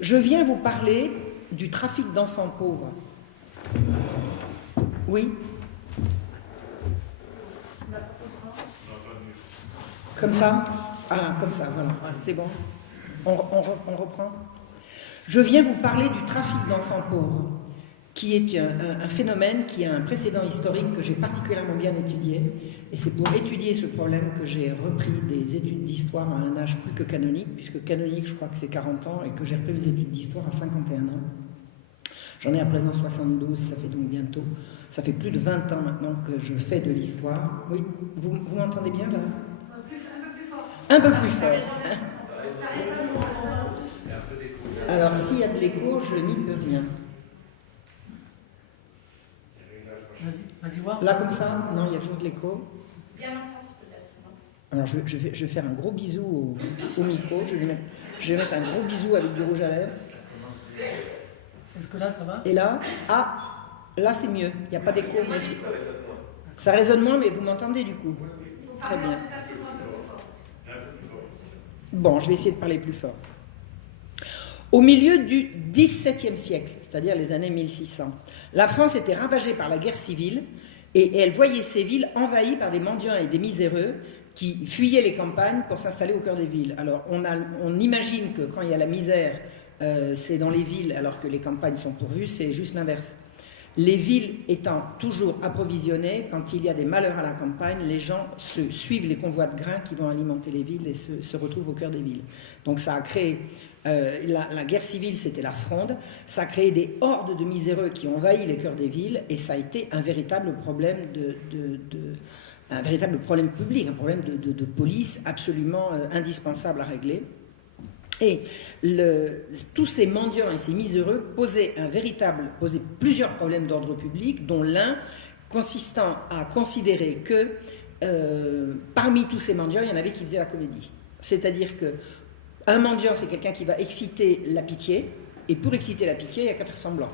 Je viens vous parler du trafic d'enfants pauvres. Oui? Comme ça? Ah, comme ça, voilà. C'est bon. On reprend. Je viens vous parler du trafic d'enfants pauvres, qui est un phénomène qui a un précédent historique que j'ai particulièrement bien étudié. Et c'est pour étudier ce problème que j'ai repris des études d'histoire à un âge plus que canonique, puisque canonique, je crois que c'est 40 ans, et que j'ai repris les études d'histoire à 51 ans. J'en ai à présent 72, ça fait donc bientôt, ça fait plus de 20 ans maintenant que je fais de l'histoire. Oui, vous m'entendez bien là? Un peu plus fort. Alors, s'il y a de l'écho, je n'y peux rien. Vas-y voir. Là, comme ça? Non, il y a toujours de l'écho. Bien en face, peut-être. Alors, je vais faire un gros bisou au micro. Je vais mettre un gros bisou avec du rouge à lèvres. Est-ce que là, ça va? Et là? Ah, là, c'est mieux. Il n'y a pas d'écho. Mais ça résonne moins, mais vous m'entendez du coup? Très bien. Bon, je vais essayer de parler plus fort. Au milieu du XVIIe siècle, c'est-à-dire les années 1600, la France était ravagée par la guerre civile et elle voyait ses villes envahies par des mendiants et des miséreux qui fuyaient les campagnes pour s'installer au cœur des villes. Alors on imagine que quand il y a la misère, c'est dans les villes alors que les campagnes sont pourvues, c'est juste l'inverse. Les villes étant toujours approvisionnées, quand il y a des malheurs à la campagne, les gens suivent les convois de grains qui vont alimenter les villes et se retrouvent au cœur des villes. Donc ça a créé, la guerre civile c'était la fronde, ça a créé des hordes de miséreux qui ont envahi les cœurs des villes et ça a été un véritable problème un véritable problème public, un problème de police absolument indispensable à régler. Et tous ces mendiants et ces miséreux posaient plusieurs problèmes d'ordre public, dont l'un consistant à considérer que parmi tous ces mendiants, il y en avait qui faisaient la comédie. C'est-à-dire qu'un mendiant, c'est quelqu'un qui va exciter la pitié, et pour exciter la pitié, il n'y a qu'à faire semblant.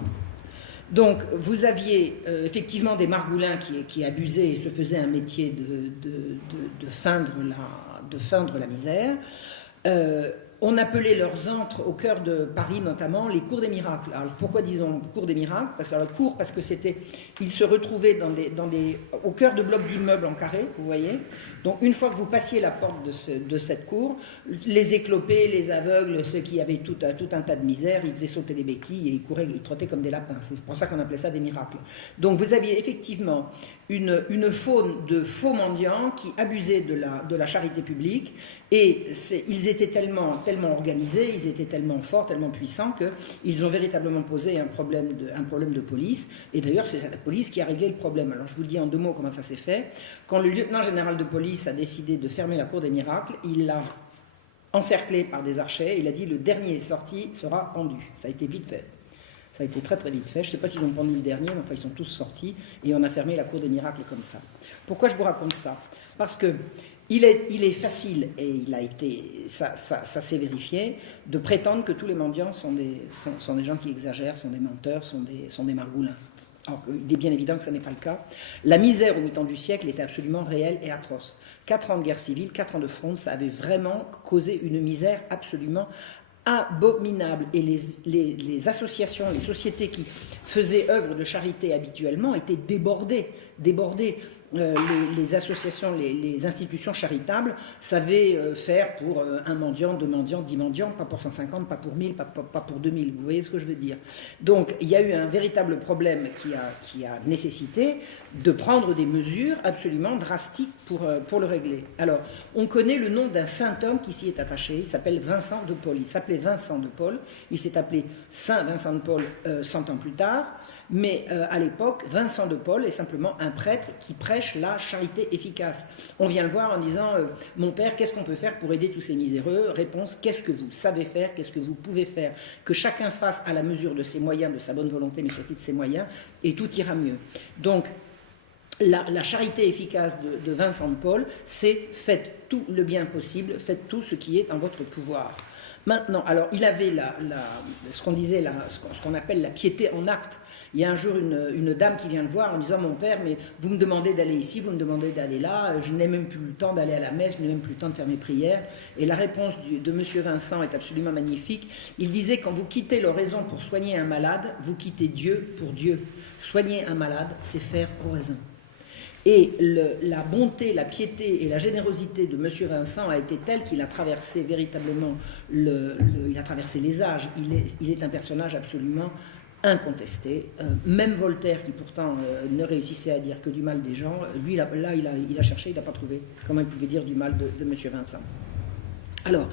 Donc, vous aviez effectivement des margoulins qui abusaient et se faisaient un métier de feindre la misère. On appelait leurs antres au cœur de Paris notamment les cours des miracles. Alors pourquoi disons cours des miracles? Parce que ils se retrouvaient au cœur de blocs d'immeubles en carré, vous voyez. Donc une fois que vous passiez la porte de cette cour, les éclopés, les aveugles, ceux qui avaient tout un tas de misère, ils faisaient sauter les béquilles et ils trottaient comme des lapins. C'est pour ça qu'on appelait ça des miracles. Donc vous aviez effectivement une faune de faux mendiants qui abusaient de la charité publique et ils étaient tellement organisés, ils étaient tellement forts, tellement puissants qu'ils ont véritablement posé un problème de police. Et d'ailleurs, c'est la police qui a réglé le problème. Alors je vous le dis en 2 mots comment ça s'est fait. Quand le lieutenant général de police a décidé de fermer la cour des miracles, il l'a encerclé par des archers, il a dit le dernier sorti sera pendu. Ça a été vite fait. Ça a été très très vite fait. Je ne sais pas s'ils ont pendu le dernier, mais enfin ils sont tous sortis et on a fermé la cour des miracles comme ça. Pourquoi je vous raconte ça? Parce que il est facile, et ça s'est vérifié, de prétendre que tous les mendiants sont des gens qui exagèrent, sont des menteurs, sont des margoulins. Alors, il est bien évident que ce n'est pas le cas. La misère au mi-temps du siècle était absolument réelle et atroce. 4 ans de guerre civile, 4 ans de fronde, ça avait vraiment causé une misère absolument abominable. Et les associations, les sociétés qui faisaient œuvre de charité habituellement étaient débordées. Les associations, les institutions charitables savaient faire pour un mendiant, 2 mendiants, 10 mendiants, pas pour 150, pas pour 1000, pas pour 2000. Vous voyez ce que je veux dire? Donc il y a eu un véritable problème qui a nécessité de prendre des mesures absolument drastiques pour le régler. Alors, on connaît le nom d'un saint homme qui s'y est attaché, il s'appelle Vincent de Paul. Il s'appelait Vincent de Paul, il s'est appelé Saint Vincent de Paul 100 ans plus tard. Mais à l'époque, Vincent de Paul est simplement un prêtre qui prêche la charité efficace. On vient le voir en disant « Mon père, qu'est-ce qu'on peut faire pour aider tous ces miséreux ?» Réponse « Qu'est-ce que vous savez faire? Qu'est-ce que vous pouvez faire? Que chacun fasse à la mesure de ses moyens, de sa bonne volonté, mais surtout de ses moyens, et tout ira mieux. » Donc, la charité efficace de Vincent de Paul, c'est « Faites tout le bien possible, faites tout ce qui est en votre pouvoir. » Maintenant, alors il avait ce qu'on disait, ce qu'on appelle la piété en acte. Il y a un jour une dame qui vient le voir en disant: mon père, mais vous me demandez d'aller ici, vous me demandez d'aller là, je n'ai même plus le temps d'aller à la messe, je n'ai même plus le temps de faire mes prières. Et la réponse de M. Vincent est absolument magnifique. Il disait: quand vous quittez l'oraison pour soigner un malade, vous quittez Dieu pour Dieu. Soigner un malade, c'est faire oraison. Et la bonté, la piété et la générosité de M. Vincent a été telle qu'il a traversé véritablement, il a traversé les âges. Il est un personnage absolument incontesté. Même Voltaire, qui pourtant ne réussissait à dire que du mal des gens, lui, là, il a cherché, il n'a pas trouvé comment il pouvait dire du mal de M. Vincent. Alors,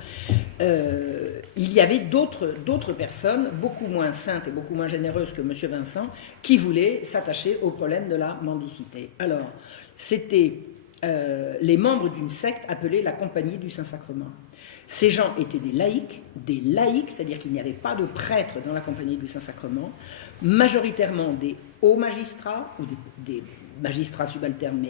il y avait d'autres personnes, beaucoup moins saintes et beaucoup moins généreuses que M. Vincent, qui voulaient s'attacher au problème de la mendicité. Alors, c'était les membres d'une secte appelée la Compagnie du Saint-Sacrement. Ces gens étaient des laïcs, c'est-à-dire qu'il n'y avait pas de prêtres dans la Compagnie du Saint-Sacrement, majoritairement des hauts magistrats, ou des magistrats subalternes, mais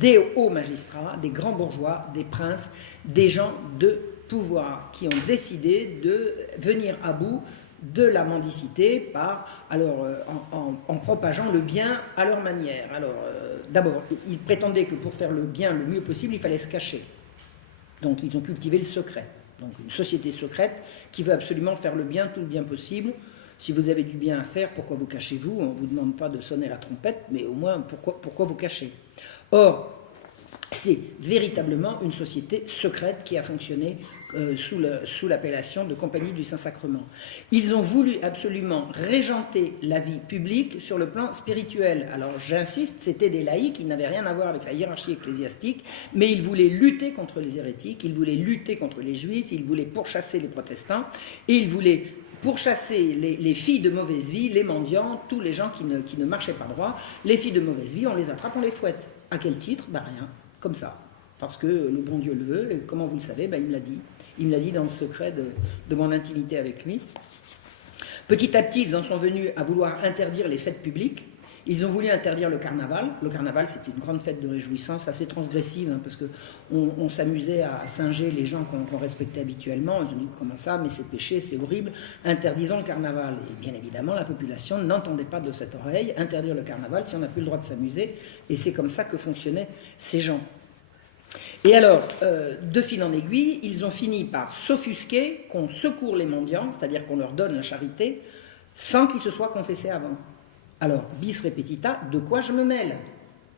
des hauts magistrats, des grands bourgeois, des princes, des gens de pouvoir qui ont décidé de venir à bout de la mendicité en propageant le bien à leur manière. Alors, d'abord, ils prétendaient que pour faire le bien le mieux possible, il fallait se cacher. Donc, ils ont cultivé le secret. Donc, une société secrète qui veut absolument faire le bien, tout le bien possible. Si vous avez du bien à faire, pourquoi vous cachez-vous? On ne vous demande pas de sonner la trompette, mais au moins, pourquoi vous cachez? Or, c'est véritablement une société secrète qui a fonctionné sous l'appellation de Compagnie du Saint-Sacrement. Ils ont voulu absolument régenter la vie publique sur le plan spirituel. Alors j'insiste, c'était des laïcs, ils n'avaient rien à voir avec la hiérarchie ecclésiastique, mais ils voulaient lutter contre les hérétiques, ils voulaient lutter contre les juifs, ils voulaient pourchasser les protestants, et ils voulaient pourchasser les filles de mauvaise vie, les mendiants, tous les gens qui ne marchaient pas droit. Les filles de mauvaise vie, on les attrape, on les fouette. À quel titre? Ben rien, comme ça. Parce que le bon Dieu le veut, et comment vous le savez? Ben il me l'a dit. Il me l'a dit dans le secret de mon intimité avec lui. Petit à petit, ils en sont venus à vouloir interdire les fêtes publiques. Ils ont voulu interdire le carnaval. Le carnaval, c'était une grande fête de réjouissance, assez transgressive, hein, parce qu'on s'amusait à singer les gens qu'on respectait habituellement. Ils ont dit: comment ça? Mais c'est péché, c'est horrible. Interdisons le carnaval. Et bien évidemment, la population n'entendait pas de cette oreille. Interdire le carnaval si on n'a plus le droit de s'amuser. Et c'est comme ça que fonctionnaient ces gens. Et alors, de fil en aiguille, ils ont fini par s'offusquer qu'on secourt les mendiants, c'est-à-dire qu'on leur donne la charité, sans qu'ils se soient confessés avant. Alors, bis repetita, de quoi je me mêle?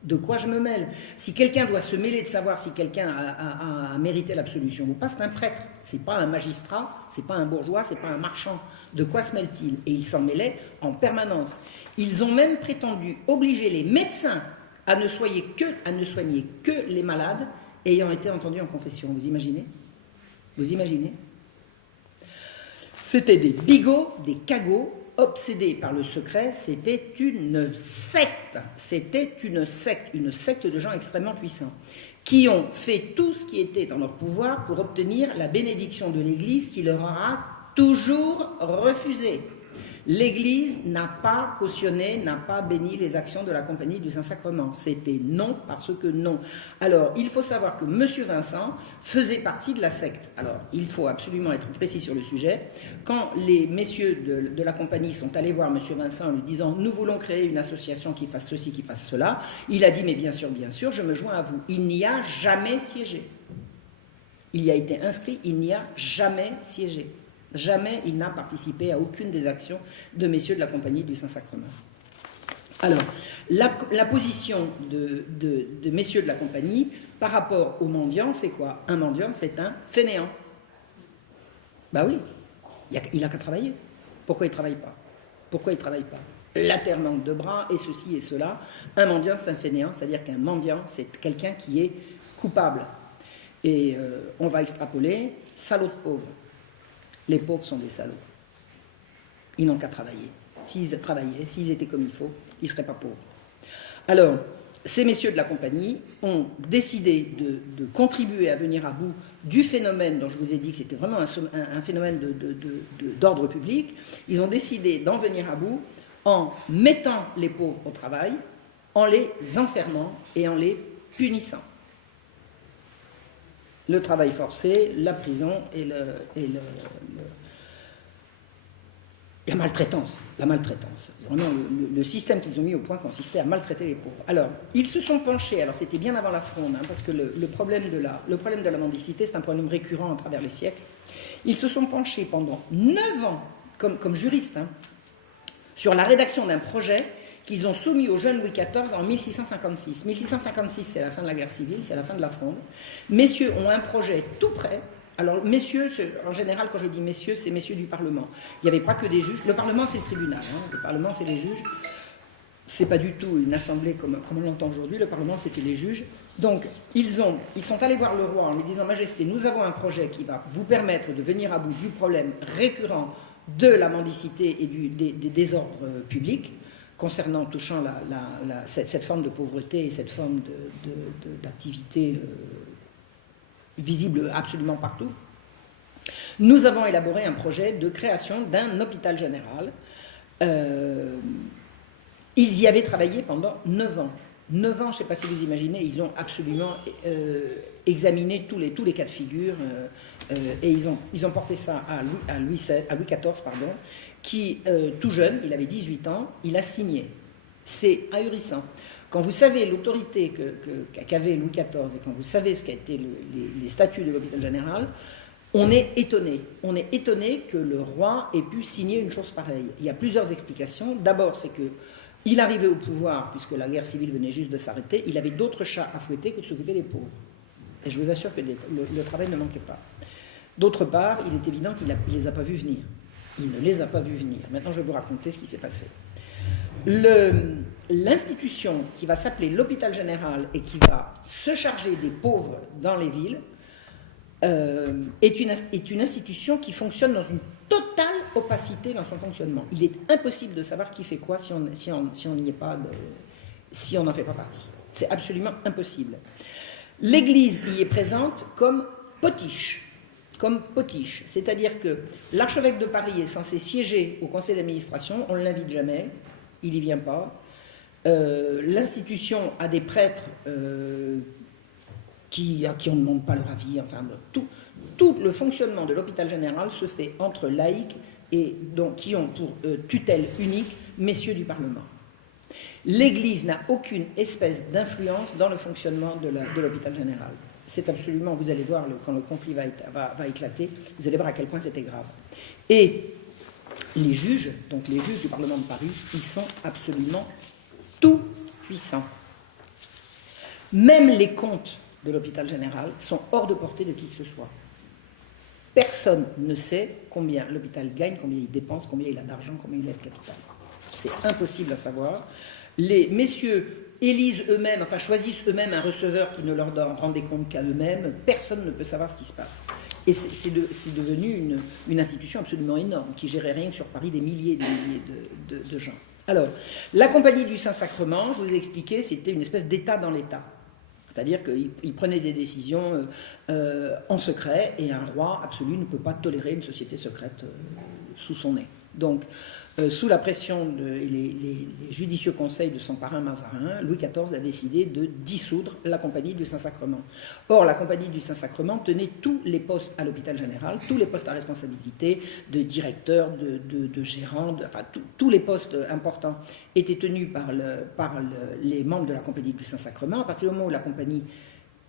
De quoi je me mêle? Si quelqu'un doit se mêler de savoir si quelqu'un a mérité l'absolution ou pas, c'est un prêtre, c'est pas un magistrat, c'est pas un bourgeois, c'est pas un marchand. De quoi se mêle-t-il? Et ils s'en mêlaient en permanence. Ils ont même prétendu obliger les médecins à ne soigner que les malades ayant été entendus en confession. Vous imaginez? Vous imaginez? C'était des bigots, des cagots, obsédés par le secret. C'était une secte. C'était une secte de gens extrêmement puissants, qui ont fait tout ce qui était dans leur pouvoir pour obtenir la bénédiction de l'Église qui leur aura toujours refusé. L'Église n'a pas cautionné, n'a pas béni les actions de la Compagnie du Saint-Sacrement. C'était non parce que non. Alors, il faut savoir que M. Vincent faisait partie de la secte. Alors, il faut absolument être précis sur le sujet. Quand les messieurs de la Compagnie sont allés voir M. Vincent en lui disant « Nous voulons créer une association qui fasse ceci, qui fasse cela », il a dit « Mais bien sûr, je me joins à vous. » Il n'y a jamais siégé. Il y a été inscrit, il n'y a jamais siégé. Jamais il n'a participé à aucune des actions de messieurs de la Compagnie du Saint-Sacrement. Alors, la position de messieurs de la Compagnie par rapport aux mendiants, c'est quoi? Un mendiant, c'est un fainéant. Ben oui, il n'a qu'à travailler. Pourquoi il ne travaille pas? Pourquoi il ne travaille pas? La terre manque de bras, et ceci et cela. Un mendiant, c'est un fainéant, c'est-à-dire qu'un mendiant, c'est quelqu'un qui est coupable. Et on va extrapoler, salaud de pauvre. Les pauvres sont des salauds. Ils n'ont qu'à travailler. S'ils travaillaient, s'ils étaient comme il faut, ils ne seraient pas pauvres. Alors, ces messieurs de la Compagnie ont décidé de contribuer à venir à bout du phénomène dont je vous ai dit que c'était vraiment un phénomène d'ordre public. Ils ont décidé d'en venir à bout en mettant les pauvres au travail, en les enfermant et en les punissant. Le travail forcé, la prison et la maltraitance. La maltraitance. Vraiment, le système qu'ils ont mis au point consistait à maltraiter les pauvres. Alors, ils se sont penchés, alors c'était bien avant la Fronde, hein, parce que le problème de la mendicité, c'est un problème récurrent à travers les siècles. Ils se sont penchés pendant 9 ans, comme juristes, hein, sur la rédaction d'un projet qu'ils ont soumis au jeune Louis XIV en 1656. 1656, c'est la fin de la guerre civile, c'est la fin de la Fronde. Messieurs ont un projet tout prêt. Alors, messieurs, en général, quand je dis messieurs, c'est messieurs du Parlement. Il n'y avait pas que des juges. Le Parlement, c'est le tribunal. Hein. Le Parlement, c'est les juges. C'est pas du tout une assemblée comme on l'entend aujourd'hui. Le Parlement, c'était les juges. Donc, ils sont allés voir le roi en lui disant « Majesté, nous avons un projet qui va vous permettre de venir à bout du problème récurrent de la mendicité et des désordres publics, touchant cette forme de pauvreté et cette forme d'activité visible absolument partout. Nous avons élaboré un projet de création d'un hôpital général. Ils y avaient travaillé pendant 9 ans. 9 ans, je ne sais pas si vous imaginez, ils ont absolument examiné tous les cas de figure et ils ont porté ça à Louis XIV, pardon, qui, tout jeune, il avait 18 ans, il a signé. C'est ahurissant. Quand vous savez l'autorité qu'avait Louis XIV et quand vous savez ce qu'a été les statuts de l'hôpital général, on est étonné. On est étonné que le roi ait pu signer une chose pareille. Il y a plusieurs explications. D'abord, c'est que il arrivait au pouvoir, puisque la guerre civile venait juste de s'arrêter, il avait d'autres chats à fouetter que de s'occuper des pauvres. Et je vous assure que le travail ne manquait pas. D'autre part, il est évident qu'il ne les a pas vus venir. Il ne les a pas vus venir. Maintenant, je vais vous raconter ce qui s'est passé. L'institution qui va s'appeler l'hôpital général et qui va se charger des pauvres dans les villes est une institution qui fonctionne dans une totale opacité dans son fonctionnement. Il est impossible de savoir qui fait quoi si on n'y est pas, si on n'en fait pas partie. C'est absolument impossible. L'Église y est présente comme potiche. C'est-à-dire que l'archevêque de Paris est censé siéger au conseil d'administration, on ne l'invite jamais, il n'y vient pas. L'institution a des prêtres à qui on ne demande pas leur avis. Enfin, tout le fonctionnement de l'hôpital général se fait entre laïcs et donc, qui ont pour tutelle unique messieurs du Parlement. L'Église n'a aucune espèce d'influence dans le fonctionnement de l'hôpital général. C'est absolument, vous allez voir, quand le conflit va éclater, vous allez voir à quel point c'était grave. Et les juges, donc les juges du Parlement de Paris, ils sont absolument tout puissants. Même les comptes de l'hôpital général sont hors de portée de qui que ce soit. Personne ne sait combien l'hôpital gagne, combien il dépense, combien il a d'argent, combien il a de capital. C'est impossible à savoir. Les messieurs élisent eux-mêmes, enfin choisissent eux-mêmes un receveur qui ne leur rend des comptes qu'à eux-mêmes. Personne ne peut savoir ce qui se passe. Et c'est devenu une institution absolument énorme qui gérait rien que sur Paris des milliers et des milliers de gens. Alors, la Compagnie du Saint-Sacrement, je vous ai expliqué, c'était une espèce d'État dans l'État. C'est-à-dire qu'il prenait des décisions en secret et un roi absolu ne peut pas tolérer une société secrète sous son nez. Donc, sous la pression les judicieux conseils de son parrain Mazarin, Louis XIV a décidé de dissoudre la Compagnie du Saint-Sacrement. Or, la Compagnie du Saint-Sacrement tenait tous les postes à l'hôpital général, tous les postes à responsabilité, de directeur, de gérant, enfin tous les postes importants étaient tenus par les membres de la Compagnie du Saint-Sacrement. À partir du moment où la Compagnie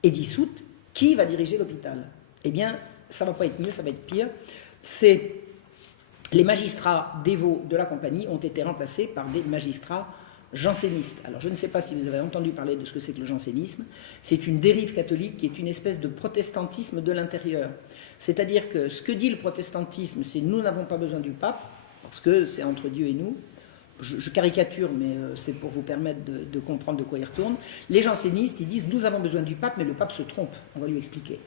est dissoute, qui va diriger l'hôpital? Eh bien, ça ne va pas être mieux, ça va être pire. Les magistrats dévots de la Compagnie ont été remplacés par des magistrats jansénistes. Alors, je ne sais pas si vous avez entendu parler de ce que c'est que le jansénisme. C'est une dérive catholique qui est une espèce de protestantisme de l'intérieur. C'est-à-dire que ce que dit le protestantisme, c'est « nous n'avons pas besoin du pape, parce que c'est entre Dieu et nous ». Je caricature, mais c'est pour vous permettre de comprendre de quoi il retourne. Les jansénistes, ils disent « nous avons besoin du pape, mais le pape se trompe ». On va lui expliquer.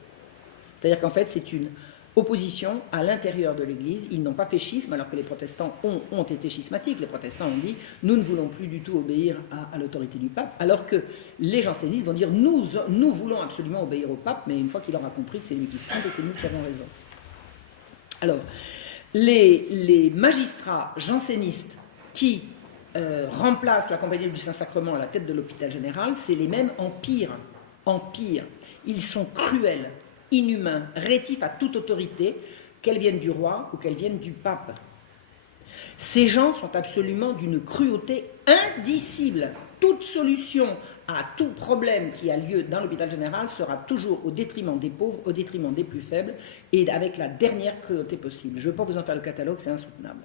C'est-à-dire qu'en fait, c'est une opposition à l'intérieur de l'Église. Ils n'ont pas fait schisme, alors que les protestants ont été schismatiques. Les protestants ont dit « nous ne voulons plus du tout obéir à l'autorité du pape », alors que les jansénistes vont dire « nous voulons absolument obéir au pape, mais une fois qu'il aura compris que c'est lui qui se trompe et c'est nous qui avons raison ». Alors, les magistrats jansénistes qui remplacent la Compagnie du Saint-Sacrement à la tête de l'hôpital général, c'est les mêmes en pire. Ils sont cruels. inhumains, rétifs à toute autorité, qu'elle vienne du roi ou qu'elle vienne du pape. Ces gens sont absolument d'une cruauté indicible. Toute solution à tout problème qui a lieu dans l'hôpital général sera toujours au détriment des pauvres, au détriment des plus faibles, et avec la dernière cruauté possible. Je ne veux pas vous en faire le catalogue, c'est insoutenable.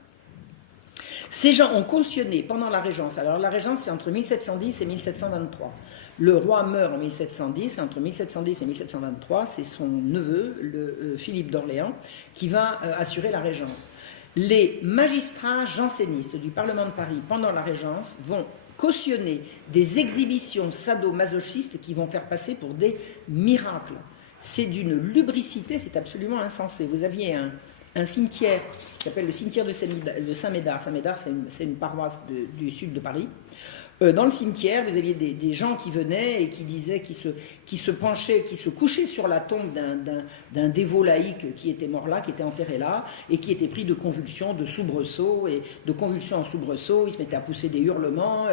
Ces gens ont cautionné pendant la Régence, alors la Régence c'est entre 1710 et 1723. Le roi meurt en 1710, entre 1710 et 1723, c'est son neveu, Philippe d'Orléans, qui va assurer la Régence. Les magistrats jansénistes du Parlement de Paris pendant la Régence vont cautionner des exhibitions sadomasochistes qui vont faire passer pour des miracles. C'est d'une lubricité, c'est absolument insensé. Vous aviez un cimetière qui s'appelle le cimetière de Saint-Médard. Saint-Médard, c'est une paroisse du sud de Paris. Dans le cimetière, vous aviez des gens qui venaient et qui disaient, qui se penchaient, qui se couchaient sur la tombe d'un dévot laïque qui était mort là, qui était enterré là, et qui était pris de convulsions, de soubresauts, et de convulsions en soubresauts, il se mettait à pousser des hurlements,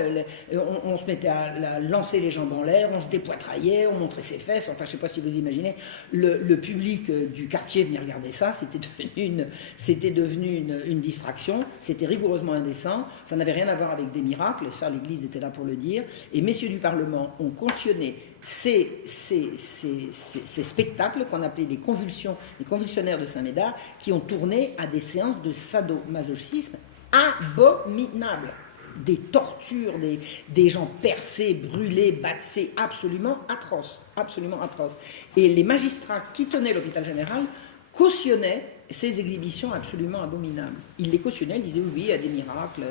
on se mettait à lancer les jambes en l'air, on se dépoitraillait, on montrait ses fesses, enfin je ne sais pas si vous imaginez, le public du quartier venait regarder ça, c'était devenu une distraction, c'était rigoureusement indécent, ça n'avait rien à voir avec des miracles, ça l'Église était là pour le dire, et messieurs du Parlement ont cautionné ces spectacles qu'on appelait les convulsionnaires de Saint-Médard, qui ont tourné à des séances de sadomasochisme abominables. Des tortures, des gens percés, brûlés, baxés, absolument atroces, absolument atroces. Et les magistrats qui tenaient l'hôpital général cautionnaient ces exhibitions absolument abominables. Ils les cautionnaient, ils disaient oui, il y a des miracles,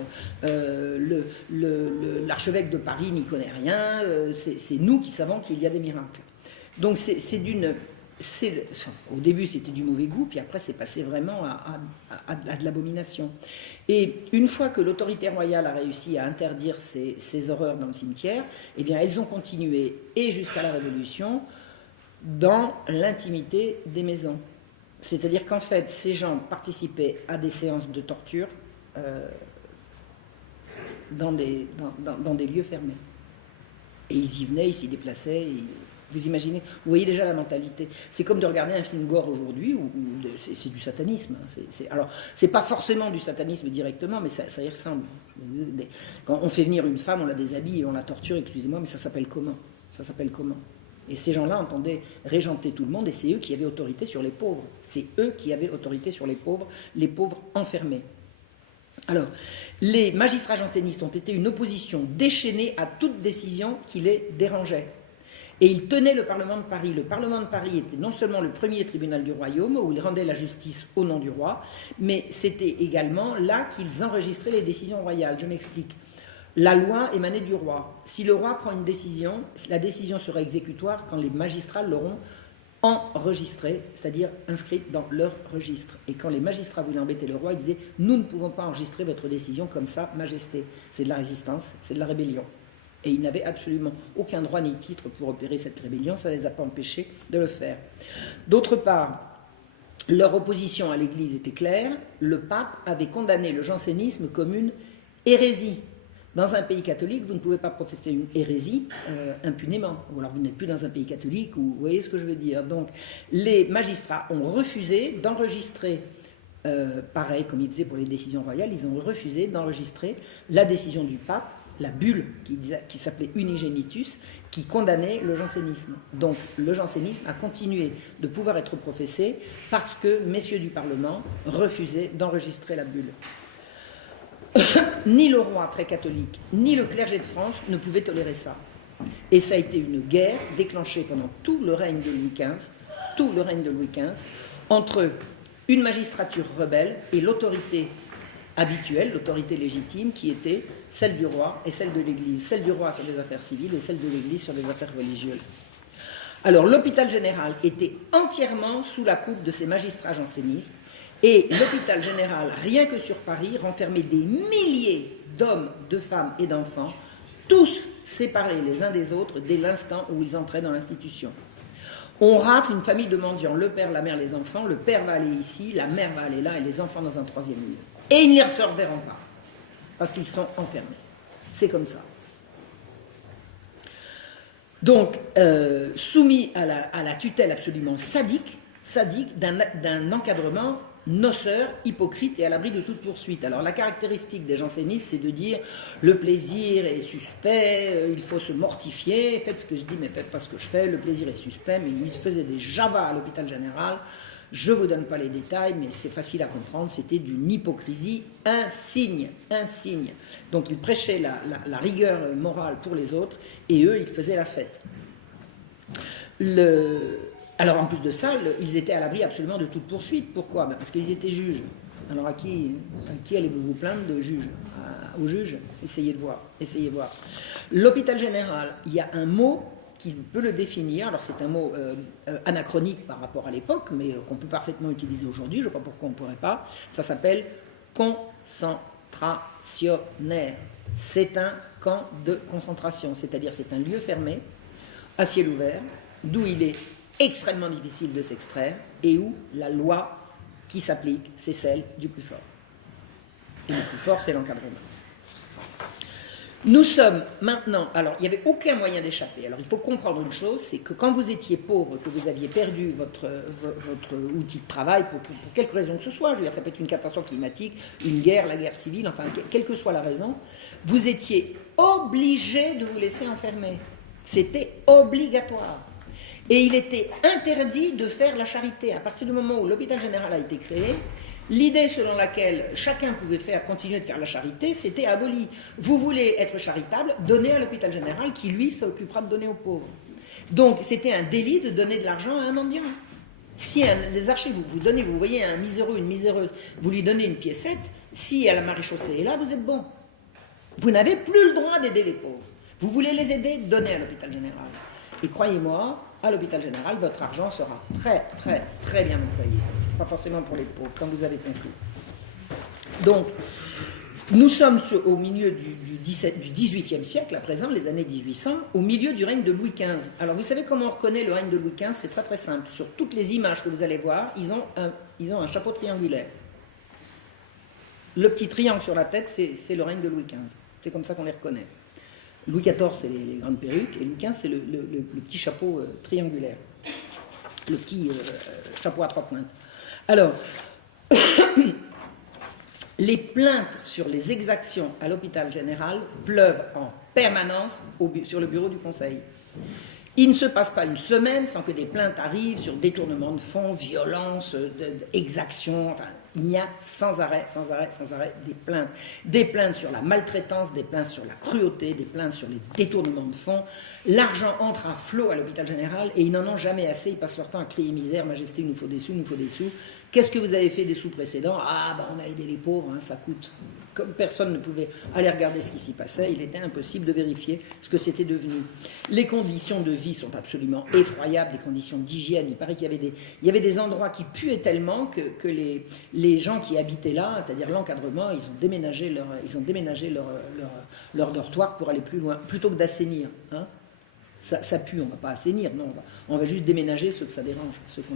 l'archevêque de Paris n'y connaît rien, c'est nous qui savons qu'il y a des miracles. Donc au début c'était du mauvais goût, puis après c'est passé vraiment à de l'abomination. Et une fois que l'autorité royale a réussi à interdire ces horreurs dans le cimetière, eh bien elles ont continué, et jusqu'à la Révolution, dans l'intimité des maisons. C'est-à-dire qu'en fait, ces gens participaient à des séances de torture dans des lieux fermés. Et ils y venaient, ils s'y déplaçaient. Vous imaginez, vous voyez déjà la mentalité. C'est comme de regarder un film gore aujourd'hui, c'est du satanisme. Alors, c'est pas forcément du satanisme directement, mais ça y ressemble. Quand on fait venir une femme, on la déshabille et on la torture, excusez-moi, mais ça s'appelle comment ? Ça s'appelle comment ? Et ces gens-là entendaient régenter tout le monde, et c'est eux qui avaient autorité sur les pauvres. C'est eux qui avaient autorité sur les pauvres enfermés. Alors, les magistrats jansénistes ont été une opposition déchaînée à toute décision qui les dérangeait. Et ils tenaient le Parlement de Paris. Le Parlement de Paris était non seulement le premier tribunal du royaume, où ils rendaient la justice au nom du roi, mais c'était également là qu'ils enregistraient les décisions royales. Je m'explique. La loi émanait du roi. Si le roi prend une décision, la décision sera exécutoire quand les magistrats l'auront enregistrée, c'est-à-dire inscrite dans leur registre. Et quand les magistrats voulaient embêter le roi, ils disaient « Nous ne pouvons pas enregistrer votre décision comme ça, Majesté. » C'est de la résistance, c'est de la rébellion. Et ils n'avaient absolument aucun droit ni titre pour opérer cette rébellion, ça ne les a pas empêchés de le faire. D'autre part, leur opposition à l'Église était claire, le pape avait condamné le jansénisme comme une hérésie. Dans un pays catholique, vous ne pouvez pas professer une hérésie impunément. Ou alors vous n'êtes plus dans un pays catholique, ou vous voyez ce que je veux dire. Donc les magistrats ont refusé d'enregistrer, pareil comme ils faisaient pour les décisions royales, ils ont refusé d'enregistrer la décision du pape, la bulle qui s'appelait Unigenitus, qui condamnait le jansénisme. Donc le jansénisme a continué de pouvoir être professé parce que messieurs du Parlement refusaient d'enregistrer la bulle. Ni le roi très catholique, ni le clergé de France ne pouvaient tolérer ça. Et ça a été une guerre déclenchée pendant tout le règne de Louis XV, entre une magistrature rebelle et l'autorité habituelle, l'autorité légitime, qui était celle du roi et celle de l'Église. Celle du roi sur les affaires civiles et celle de l'Église sur les affaires religieuses. Alors l'hôpital général était entièrement sous la coupe de ces magistrats jansénistes. Et l'hôpital général, rien que sur Paris, renfermait des milliers d'hommes, de femmes et d'enfants, tous séparés les uns des autres dès l'instant où ils entraient dans l'institution. On rafle une famille de mendiants, le père, la mère, les enfants, le père va aller ici, la mère va aller là et les enfants dans un troisième lieu. Et ils ne les reverront pas, parce qu'ils sont enfermés. C'est comme ça. Donc, soumis à la tutelle absolument sadique d'un encadrement noceur, hypocrite et à l'abri de toute poursuite. Alors, la caractéristique des jansénistes, c'est de dire le plaisir est suspect, il faut se mortifier, faites ce que je dis, mais faites pas ce que je fais, le plaisir est suspect, mais ils faisaient des javas à l'hôpital général. Je ne vous donne pas les détails, mais c'est facile à comprendre, c'était d'une hypocrisie insigne. Donc, ils prêchaient la rigueur morale pour les autres, et eux, ils faisaient la fête. Alors, en plus de ça, ils étaient à l'abri absolument de toute poursuite. Pourquoi? Parce qu'ils étaient juges. Alors, à qui allez-vous vous plaindre de juge? Aux juges? Essayez de voir. L'hôpital général, il y a un mot qui peut le définir. Alors, c'est un mot anachronique par rapport à l'époque, mais qu'on peut parfaitement utiliser aujourd'hui. Je ne sais pas pourquoi on ne pourrait pas. Ça s'appelle concentrationnaire. C'est un camp de concentration, c'est-à-dire c'est un lieu fermé, à ciel ouvert, d'où il est extrêmement difficile de s'extraire et où la loi qui s'applique, c'est celle du plus fort. Et le plus fort, c'est l'encadrement. Nous sommes maintenant... Alors, il n'y avait aucun moyen d'échapper. Alors, il faut comprendre une chose, c'est que quand vous étiez pauvre, que vous aviez perdu votre outil de travail, pour quelque raison que ce soit, je veux dire, ça peut être une catastrophe climatique, une guerre, la guerre civile, enfin, quelle que soit la raison, vous étiez obligé de vous laisser enfermer. C'était obligatoire. Et il était interdit de faire la charité. À partir du moment où l'hôpital général a été créé, l'idée selon laquelle chacun pouvait continuer de faire la charité, c'était aboli. Vous voulez être charitable, donnez à l'hôpital général qui, lui, s'occupera de donner aux pauvres. Donc, c'était un délit de donner de l'argent à un mendiant. Si des archives, vous voyez un miséreux, une miséreuse, vous lui donnez une piécette, si à la maréchaussée est là, vous êtes bon. Vous n'avez plus le droit d'aider les pauvres. Vous voulez les aider, donnez à l'hôpital général. Et croyez-moi, à l'hôpital général, votre argent sera très, très, très bien employé. Pas forcément pour les pauvres, comme vous avez compris. Donc, nous sommes au milieu du XVIIIe siècle, à présent, les années 1800, au milieu du règne de Louis XV. Alors, vous savez comment on reconnaît le règne de Louis XV? C'est très, très simple. Sur toutes les images que vous allez voir, ils ont un chapeau triangulaire. Le petit triangle sur la tête, c'est le règne de Louis XV. C'est comme ça qu'on les reconnaît. Louis XIV, c'est les grandes perruques, et Louis XV, c'est le petit chapeau triangulaire. Le petit chapeau à 3 pointes. Alors, les plaintes sur les exactions à l'hôpital général pleuvent en permanence sur le bureau du conseil. Il ne se passe pas une semaine sans que des plaintes arrivent sur détournement de fonds, violence, exactions. Enfin, il y a sans arrêt des plaintes. Des plaintes sur la maltraitance, des plaintes sur la cruauté, des plaintes sur les détournements de fonds. L'argent entre à flot à l'hôpital général et ils n'en ont jamais assez. Ils passent leur temps à crier misère, majesté, il nous faut des sous, il nous faut des sous. Qu'est-ce que vous avez fait des sous précédents? Ah, ben on a aidé les pauvres, hein, ça coûte. Comme personne ne pouvait aller regarder ce qui s'y passait, il était impossible de vérifier ce que c'était devenu. Les conditions de vie sont absolument effroyables, les conditions d'hygiène. Il paraît qu'il y avait des endroits qui puaient tellement que les gens qui habitaient là, c'est-à-dire l'encadrement, ils ont déménagé leur dortoir pour aller plus loin, plutôt que d'assainir. Hein. Ça pue, on ne va pas assainir, non, on va juste déménager ceux que ça dérange, ceux qui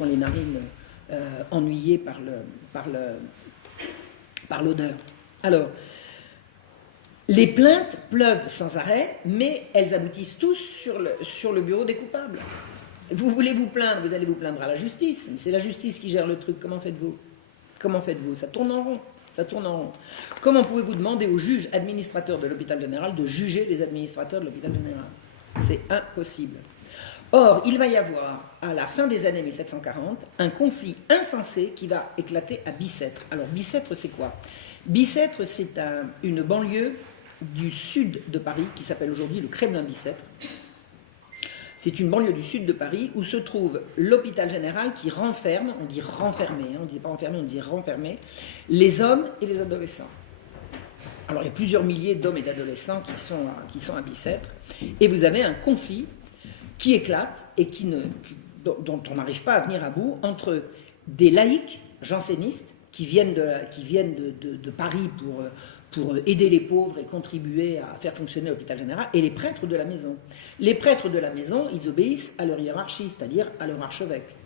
ont les narines ennuyées par l'odeur. Alors, les plaintes pleuvent sans arrêt, mais elles aboutissent tous sur le bureau des coupables. Vous voulez vous plaindre, vous allez vous plaindre à la justice, mais c'est la justice qui gère le truc. Comment faites-vous? Ça tourne en rond. Comment pouvez-vous demander au juge administrateur de l'hôpital général de juger les administrateurs de l'hôpital général? C'est impossible. Or, il va y avoir, à la fin des années 1740, un conflit insensé qui va éclater à Bicêtre. Alors, Bicêtre, c'est quoi? Bicêtre, c'est une banlieue du sud de Paris, qui s'appelle aujourd'hui le Kremlin-Bicêtre. C'est une banlieue du sud de Paris où se trouve l'hôpital général qui renferme, on dit renfermé, on ne dit pas enfermé, on dit renfermé, les hommes et les adolescents. Alors, il y a plusieurs milliers d'hommes et d'adolescents qui sont à Bicêtre, et vous avez un conflit qui éclate et dont on n'arrive pas à venir à bout entre des laïcs jansénistes qui viennent de Paris pour aider les pauvres et contribuer à faire fonctionner l'hôpital général, et les prêtres de la maison. Les prêtres de la maison, ils obéissent à leur hiérarchie, c'est-à-dire à leur archevêque.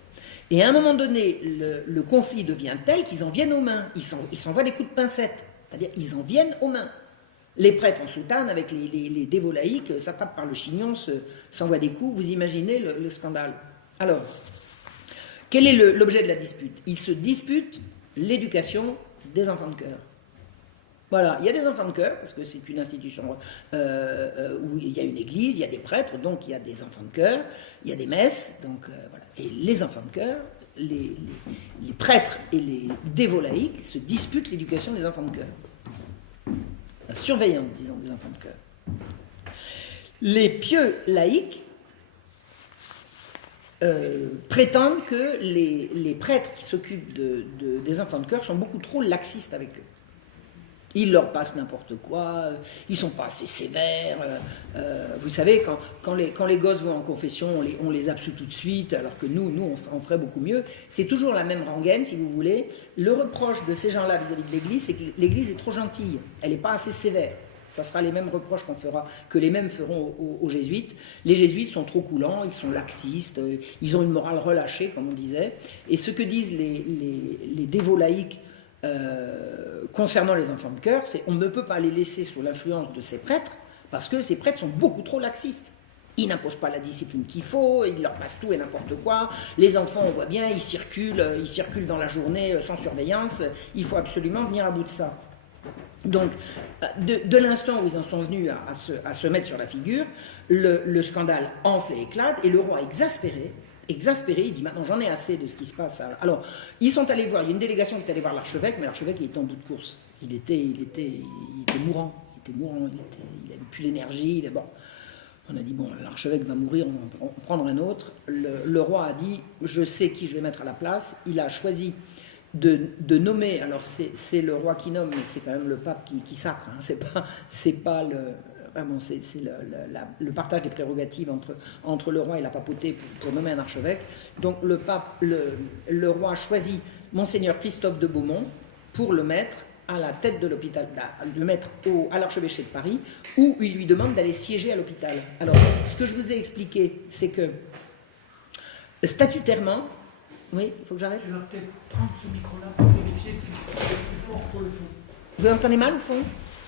Et à un moment donné, le conflit devient tel qu'ils en viennent aux mains. Ils s'envoient des coups de pincette, c'est-à-dire ils en viennent aux mains. Les prêtres en soutane avec les dévots laïcs s'attrapent par le chignon, s'envoient des coups. Vous imaginez le scandale. Alors, quel est l'objet de la dispute? Ils se disputent l'éducation des enfants de chœur. Voilà, il y a des enfants de chœur, parce que c'est une institution où il y a une église, il y a des prêtres, donc il y a des enfants de chœur, il y a des messes, donc voilà. Et les enfants de chœur, les prêtres et les dévots laïcs se disputent l'éducation des enfants de chœur. La surveillance, disons, des enfants de chœur. Les pieux laïcs prétendent que les prêtres qui s'occupent des enfants de chœur sont beaucoup trop laxistes avec eux. Ils leur passent n'importe quoi, ils ne sont pas assez sévères. Vous savez, quand les gosses vont en confession, on les absout tout de suite, alors que nous on ferait beaucoup mieux. C'est toujours la même rengaine, si vous voulez. Le reproche de ces gens-là vis-à-vis de l'Église, c'est que l'Église est trop gentille, elle n'est pas assez sévère. Ça sera les mêmes reproches que les mêmes feront aux jésuites. Les jésuites sont trop coulants, ils sont laxistes, ils ont une morale relâchée, comme on disait. Et ce que disent les dévots laïcs concernant les enfants de chœur, c'est on ne peut pas les laisser sous l'influence de ces prêtres, parce que ces prêtres sont beaucoup trop laxistes. Ils n'imposent pas la discipline qu'il faut, ils leur passent tout et n'importe quoi. Les enfants, on voit bien, ils circulent dans la journée sans surveillance. Il faut absolument venir à bout de ça. Donc, de l'instant où ils en sont venus à se mettre sur la figure, le scandale enfle et éclate, et le roi exaspéré, il dit maintenant j'en ai assez de ce qui se passe. Alors, ils sont allés voir, il y a une délégation qui est allée voir l'archevêque, mais l'archevêque il était en bout de course. Il était mourant, il n'avait plus l'énergie. Bon. On a dit, bon, l'archevêque va mourir, on va en prendre un autre. Le roi a dit, je sais qui je vais mettre à la place. Il a choisi de nommer, alors c'est le roi qui nomme, mais c'est quand même le pape qui sacre. Hein. C'est pas le partage des prérogatives entre le roi et la papauté pour nommer un archevêque. Donc le roi a choisi Monseigneur Christophe de Beaumont pour le mettre à la tête de l'hôpital, le mettre à l'archevêché de Paris, où il lui demande d'aller siéger à l'hôpital. Alors, ce que je vous ai expliqué, c'est que statutairement, oui, il faut que j'arrête. Je vais peut-être prendre ce micro-là pour vérifier si c'est plus fort pour le fond. Vous entendez mal au fond?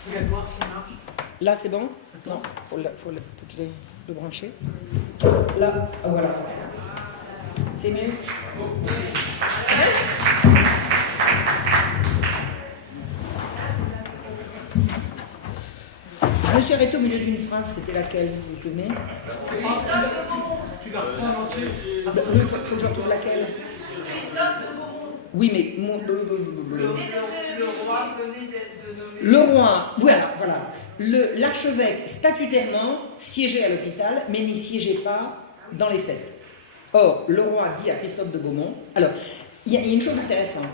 Vous allez voir s'il marche. Là, c'est bon? Non, faut le brancher. Là, voilà. C'est mieux? Je me suis arrêtée au milieu d'une phrase, c'était laquelle, vous vous souvenez? Tu la reprends en entier. Il faut que je retrouve laquelle? Christophe de Beaumont. Oui, mais Le roi venait de nommer. le roi, voilà. L'archevêque, statutairement, siégeait à l'hôpital, mais n'y siégeait pas dans les fêtes. Or, le roi dit à Christophe de Beaumont... Alors, il y a une chose intéressante.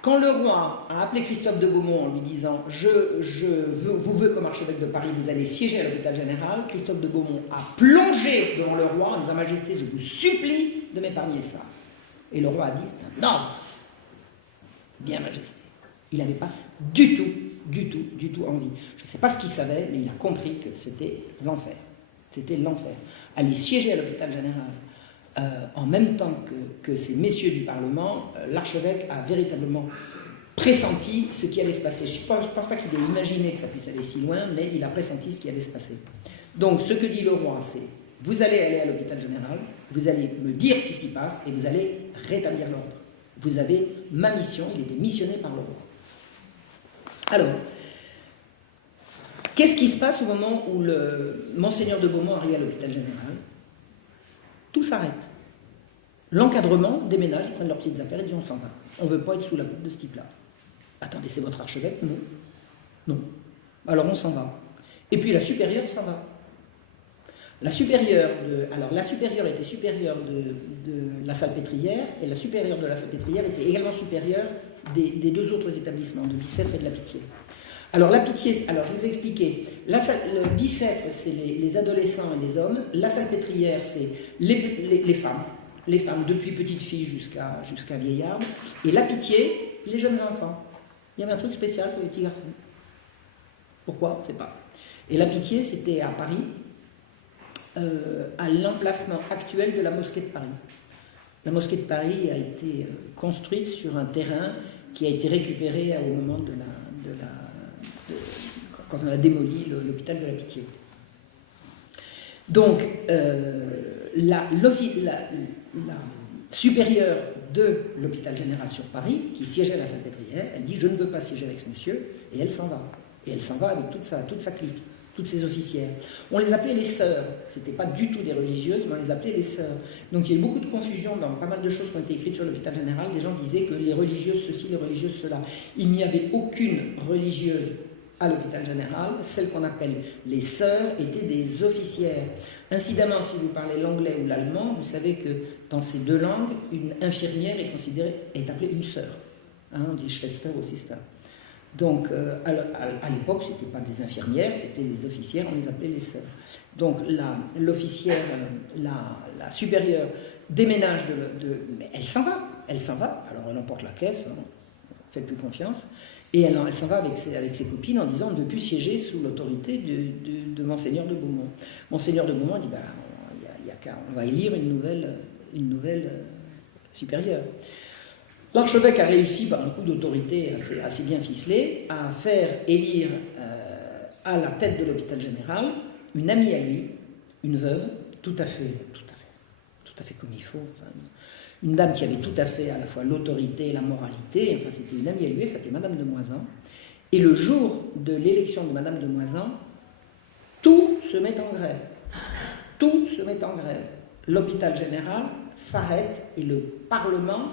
Quand le roi a appelé Christophe de Beaumont en lui disant « vous veux comme archevêque de Paris, vous allez siéger à l'hôpital général », Christophe de Beaumont a plongé devant le roi en disant « Majesté, je vous supplie de m'épargner ça ». Et le roi a dit « C'est un ordre ». Bien, Majesté. Il n'avait pas du tout envie. Je ne sais pas ce qu'il savait, mais il a compris que c'était l'enfer. C'était l'enfer. Aller siéger à l'hôpital général en même temps que ces messieurs du Parlement, l'archevêque a véritablement pressenti ce qui allait se passer. Je ne pense pas qu'il ait imaginé que ça puisse aller si loin, mais il a pressenti ce qui allait se passer. Donc, ce que dit le roi, c'est « Vous allez aller à l'hôpital général, vous allez me dire ce qui s'y passe, et vous allez rétablir l'ordre. Vous avez ma mission, il était missionné par le roi. » Alors, qu'est-ce qui se passe au moment où le Monseigneur de Beaumont arrive à l'hôpital général? Tout s'arrête. L'encadrement déménage, ils prennent leurs petites affaires et disent on s'en va. On ne veut pas être sous la coupe de ce type-là. Attendez, c'est votre archevêque? Non. Non. Alors on s'en va. Et puis la supérieure s'en va. La supérieure était supérieure de la Salpêtrière, et la supérieure de la Salpêtrière était également supérieure des deux autres établissements, de Bicêtre et de la Pitié. Alors la Pitié, alors je vous ai expliqué, le Bicêtre c'est les adolescents et les hommes, la Salpêtrière c'est les femmes depuis petite fille jusqu'à vieillard, et la Pitié, les jeunes enfants. Il y avait un truc spécial pour les petits garçons. Pourquoi? Je ne sais pas. Et la Pitié c'était à Paris, à l'emplacement actuel de la mosquée de Paris. La mosquée de Paris a été construite sur un terrain qui a été récupéré au moment quand on a démoli l'hôpital de la Pitié. Donc, la supérieure de l'hôpital général sur Paris, qui siégeait à la Salpêtrière, elle dit « Je ne veux pas siéger avec ce monsieur », et elle s'en va. Et elle s'en va avec toute sa clique, toutes ses officières. On les appelait les sœurs. C'était pas du tout des religieuses, mais on les appelait les sœurs. Donc il y a eu beaucoup de confusion dans pas mal de choses qui ont été écrites sur l'hôpital général. Des gens disaient que les religieuses ceci, les religieuses cela. Il n'y avait aucune religieuse à l'hôpital général. Celles qu'on appelle les sœurs étaient des officières. Incidemment, si vous parlez l'anglais ou l'allemand, vous savez que dans ces deux langues, une infirmière est appelée une sœur. Hein, on dit Schwester ou Sister. Donc, à l'époque, ce n'étaient pas des infirmières, c'était des officières, on les appelait les sœurs. Donc, l'officière, la supérieure, déménage mais elle s'en va, alors elle emporte la caisse, hein, faites plus confiance, et elle s'en va avec ses copines en disant on ne veut plus siéger sous l'autorité de Monseigneur de Beaumont. Monseigneur de Beaumont dit on va élire une nouvelle supérieure. L'archevêque a réussi, par un coup d'autorité assez bien ficelé, à faire élire à la tête de l'hôpital général une amie à lui, une veuve, tout à fait comme il faut. Enfin, une dame qui avait tout à fait à la fois l'autorité et la moralité. Enfin, c'était une amie à lui, elle s'appelait Madame de Moisan. Et le jour de l'élection de Madame de Moisan, tout se met en grève. Tout se met en grève. L'hôpital général s'arrête et le Parlement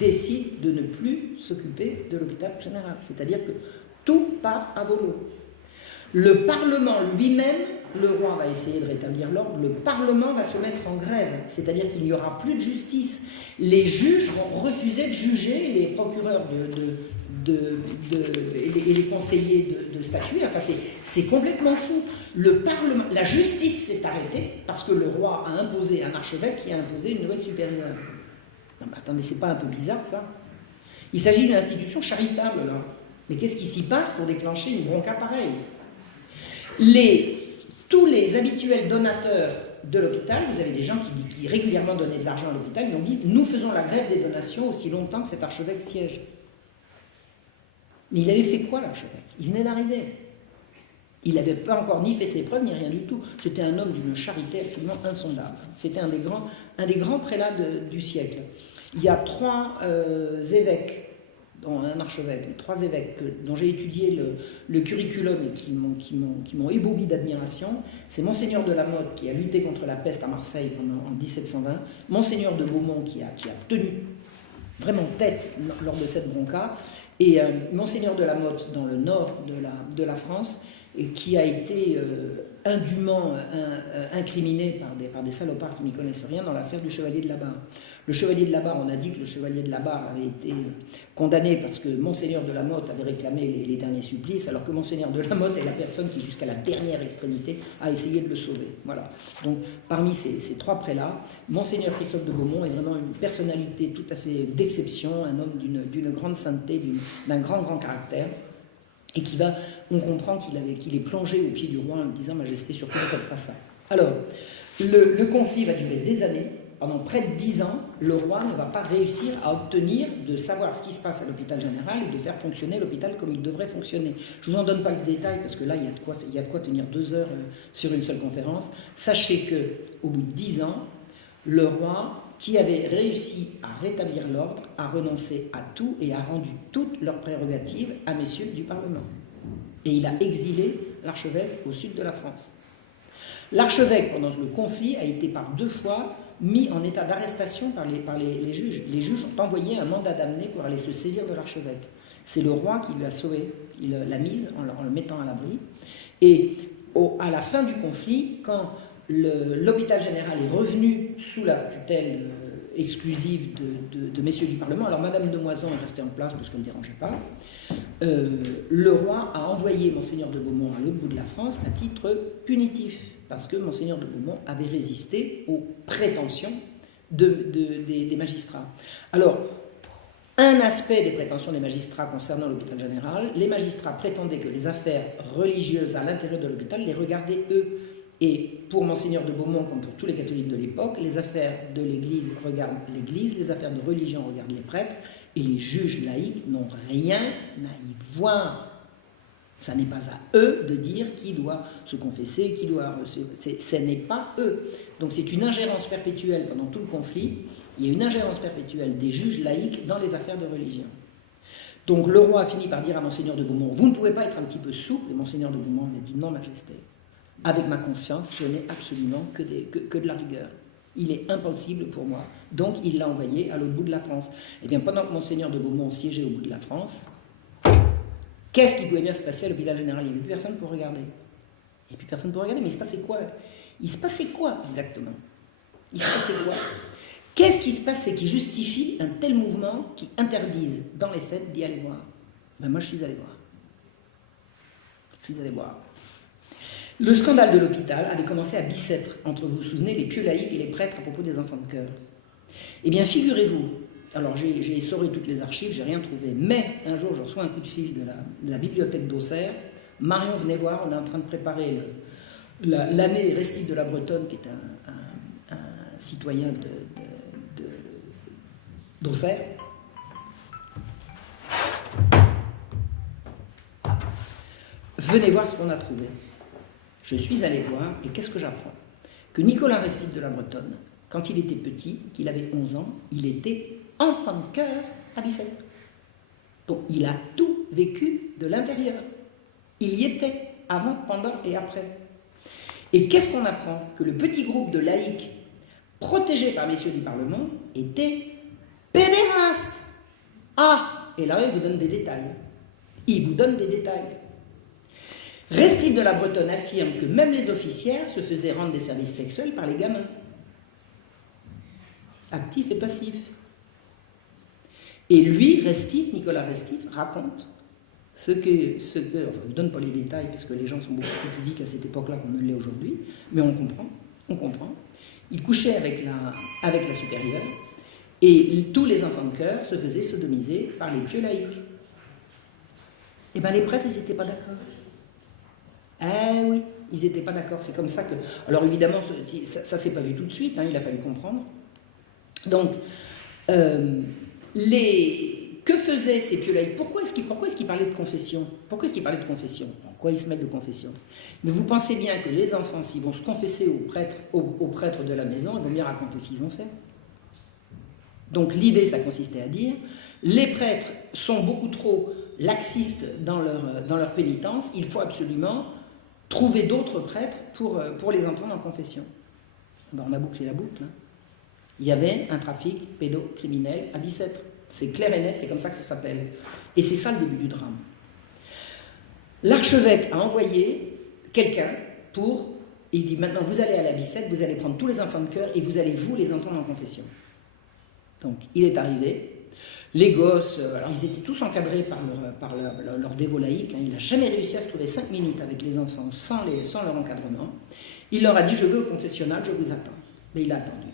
décide de ne plus s'occuper de l'hôpital général. C'est-à-dire que tout part à volo. Le Parlement lui-même, le roi va essayer de rétablir l'ordre, le Parlement va se mettre en grève. C'est-à-dire qu'il n'y aura plus de justice. Les juges vont refuser de juger, les procureurs et les conseillers de statuer. Enfin, c'est complètement fou. Le Parlement, la justice s'est arrêtée parce que le roi a imposé un archevêque qui a imposé une nouvelle supérieure. Non, mais attendez, c'est pas un peu bizarre ça? Il s'agit d'une institution charitable là. Mais qu'est-ce qui s'y passe pour déclencher une bronca pareille? Tous les habituels donateurs de l'hôpital, vous avez des gens qui régulièrement donnaient de l'argent à l'hôpital, ils ont dit nous faisons la grève des donations aussi longtemps que cet archevêque siège. Mais il avait fait quoi l'archevêque? Il venait d'arriver. Il n'avait pas encore ni fait ses preuves, ni rien du tout. C'était un homme d'une charité absolument insondable. C'était un des grands prélats du siècle. Il y a trois évêques, dont un archevêque, trois évêques dont j'ai étudié le curriculum et qui m'ont ébaubi d'admiration. C'est Monseigneur de la Motte qui a lutté contre la peste à Marseille en 1720, Monseigneur de Beaumont qui a tenu vraiment tête lors de cette bronca, et Monseigneur de la Motte dans le nord de la France, et qui a été indûment incriminé par des salopards qui n'y connaissent rien dans l'affaire du chevalier de la Barre. Le chevalier de la Barre, on a dit que le chevalier de la Barre avait été condamné parce que Monseigneur de la Motte avait réclamé les derniers supplices, alors que Monseigneur de la Motte est la personne qui, jusqu'à la dernière extrémité, a essayé de le sauver. Voilà. Donc, parmi ces trois prélats, Monseigneur Christophe de Beaumont est vraiment une personnalité tout à fait d'exception, un homme d'une grande sainteté, d'un grand caractère. Et on comprend qu'il est plongé au pied du roi en lui disant « Majesté, surtout ne faites pas ça ». Alors, le conflit va durer des années. Pendant près de 10 ans, le roi ne va pas réussir à obtenir de savoir ce qui se passe à l'hôpital général et de faire fonctionner l'hôpital comme il devrait fonctionner. Je ne vous en donne pas le détail parce que là, il y a de quoi tenir 2 heures sur une seule conférence. Sachez qu'au bout de 10 ans, le roi, qui avait réussi à rétablir l'ordre, a renoncé à tout et a rendu toutes leurs prérogatives à messieurs du Parlement. Et il a exilé l'archevêque au sud de la France. L'archevêque, pendant le conflit, a été par 2 fois mis en état d'arrestation par les juges. Les juges ont envoyé un mandat d'amener pour aller se saisir de l'archevêque. C'est le roi qui lui a sauvé, il l'a mise en le mettant à l'abri. Et à la fin du conflit, quand l'hôpital général est revenu sous la tutelle exclusive de messieurs du Parlement, alors Madame de Moisan est restée en place parce qu'elle ne dérangeait pas, le roi a envoyé Monseigneur de Beaumont à l'autre bout de la France à titre punitif, parce que Monseigneur de Beaumont avait résisté aux prétentions des magistrats. Alors, un aspect des prétentions des magistrats concernant l'hôpital général, les magistrats prétendaient que les affaires religieuses à l'intérieur de l'hôpital les regardaient eux. Et pour Monseigneur de Beaumont, comme pour tous les catholiques de l'époque, les affaires de l'Église regardent l'Église, les affaires de religion regardent les prêtres, et les juges laïcs n'ont rien à y voir. Ça n'est pas à eux de dire qui doit se confesser, qui doit... Ce n'est pas eux. Donc c'est une ingérence perpétuelle pendant tout le conflit. Il y a une ingérence perpétuelle des juges laïcs dans les affaires de religion. Donc le roi a fini par dire à Monseigneur de Beaumont, vous ne pouvez pas être un petit peu souple. Et Monseigneur de Beaumont lui a dit, non, Majesté, avec ma conscience, je n'ai absolument que de la rigueur. Il est impossible pour moi. Donc il l'a envoyé à l'autre bout de la France. Eh bien, pendant que Monseigneur de Beaumont siégeait au bout de la France, qu'est-ce qui pouvait bien se passer à l'hôpital général? Il n'y avait plus personne pour regarder. Et puis personne pour regarder, mais il se passait quoi? Il se passait quoi exactement? Il se passait quoi? Qu'est-ce qui se passait qui justifie un tel mouvement qui interdise dans les faits d'y aller voir? Ben moi je suis allé voir. Je suis allé voir. Le scandale de l'hôpital avait commencé à Bicêtre, entre, vous vous souvenez, les pieux laïcs et les prêtres à propos des enfants de cœur. Eh bien figurez-vous, alors j'ai essoré toutes les archives, j'ai rien trouvé, mais un jour je reçois un coup de fil de la bibliothèque d'Auxerre. Marion, venez voir, on est en train de préparer l'année restive de la Bretonne, qui est un citoyen d'Auxerre. Venez voir ce qu'on a trouvé. Je suis allé voir, et qu'est-ce que j'apprends? Que Nicolas Restif de la Bretonne, quand il était petit, qu'il avait 11 ans, il était enfant de cœur à Bicêtre. Donc il a tout vécu de l'intérieur. Il y était, avant, pendant et après. Et qu'est-ce qu'on apprend? Que le petit groupe de laïcs, protégé par messieurs du Parlement, était pédéraste. Ah, et là, il vous donne des détails. Il vous donne des détails. Restif de la Bretonne affirme que même les officières se faisaient rendre des services sexuels par les gamins. Actif et passif. Et lui, Restif, Nicolas Restif, raconte enfin, il ne donne pas les détails, parce que les gens sont beaucoup plus pudiques à cette époque-là qu'on ne l'est aujourd'hui, mais on comprend. Il couchait avec la supérieure, et tous les enfants de cœur se faisaient sodomiser par les pieux laïcs. Eh bien, les prêtres, ils n'étaient pas d'accord. Eh oui, ils n'étaient pas d'accord. C'est comme ça que... Alors évidemment, ça ne s'est pas vu tout de suite, hein, il a fallu comprendre. Donc, que faisaient ces pieux laïcs? Pourquoi est-ce qu'ils parlaient de confession? Pourquoi est-ce qu'ils parlaient de confession? Pourquoi ils se mêlent de confession? Mais vous pensez bien que les enfants, s'ils vont se confesser aux prêtres de la maison, ils vont bien raconter ce qu'ils ont fait. Donc l'idée, ça consistait à dire, les prêtres sont beaucoup trop laxistes dans leur pénitence, il faut absolument trouver d'autres prêtres pour les entendre en confession. Ben, on a bouclé la boucle. Hein. Il y avait un trafic pédocriminel à Bicêtre. C'est clair et net, c'est comme ça que ça s'appelle. Et c'est ça le début du drame. L'archevêque a envoyé quelqu'un il dit maintenant vous allez à la Bicêtre, vous allez prendre tous les enfants de cœur et vous allez vous les entendre en confession. Donc il est arrivé. Les gosses, alors ils étaient tous encadrés par leur dévot laïque, hein. Il n'a jamais réussi à se trouver 5 minutes avec les enfants sans leur encadrement. Il leur a dit, je veux au confessionnal, je vous attends. Mais il a attendu.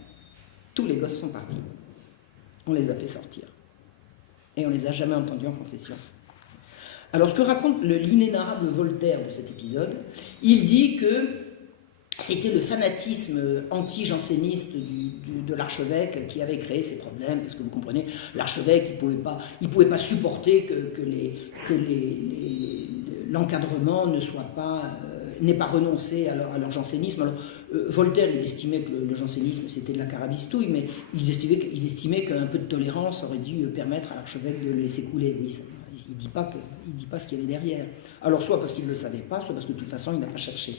Tous les gosses sont partis. On les a fait sortir. Et on ne les a jamais entendus en confession. Alors ce que raconte l'inénarrable Voltaire de cet épisode, il dit que c'était le fanatisme anti-janséniste de l'archevêque qui avait créé ces problèmes, parce que vous comprenez, l'archevêque, il pouvait pas supporter que l'encadrement n'ait pas renoncé à leur jansénisme. Alors, Voltaire, il estimait que le jansénisme, c'était de la carabistouille, mais il estimait qu'un peu de tolérance aurait dû permettre à l'archevêque de le laisser couler. Oui, il ne dit pas ce qu'il y avait derrière. Alors, soit parce qu'il ne le savait pas, soit parce que de toute façon, il n'a pas cherché.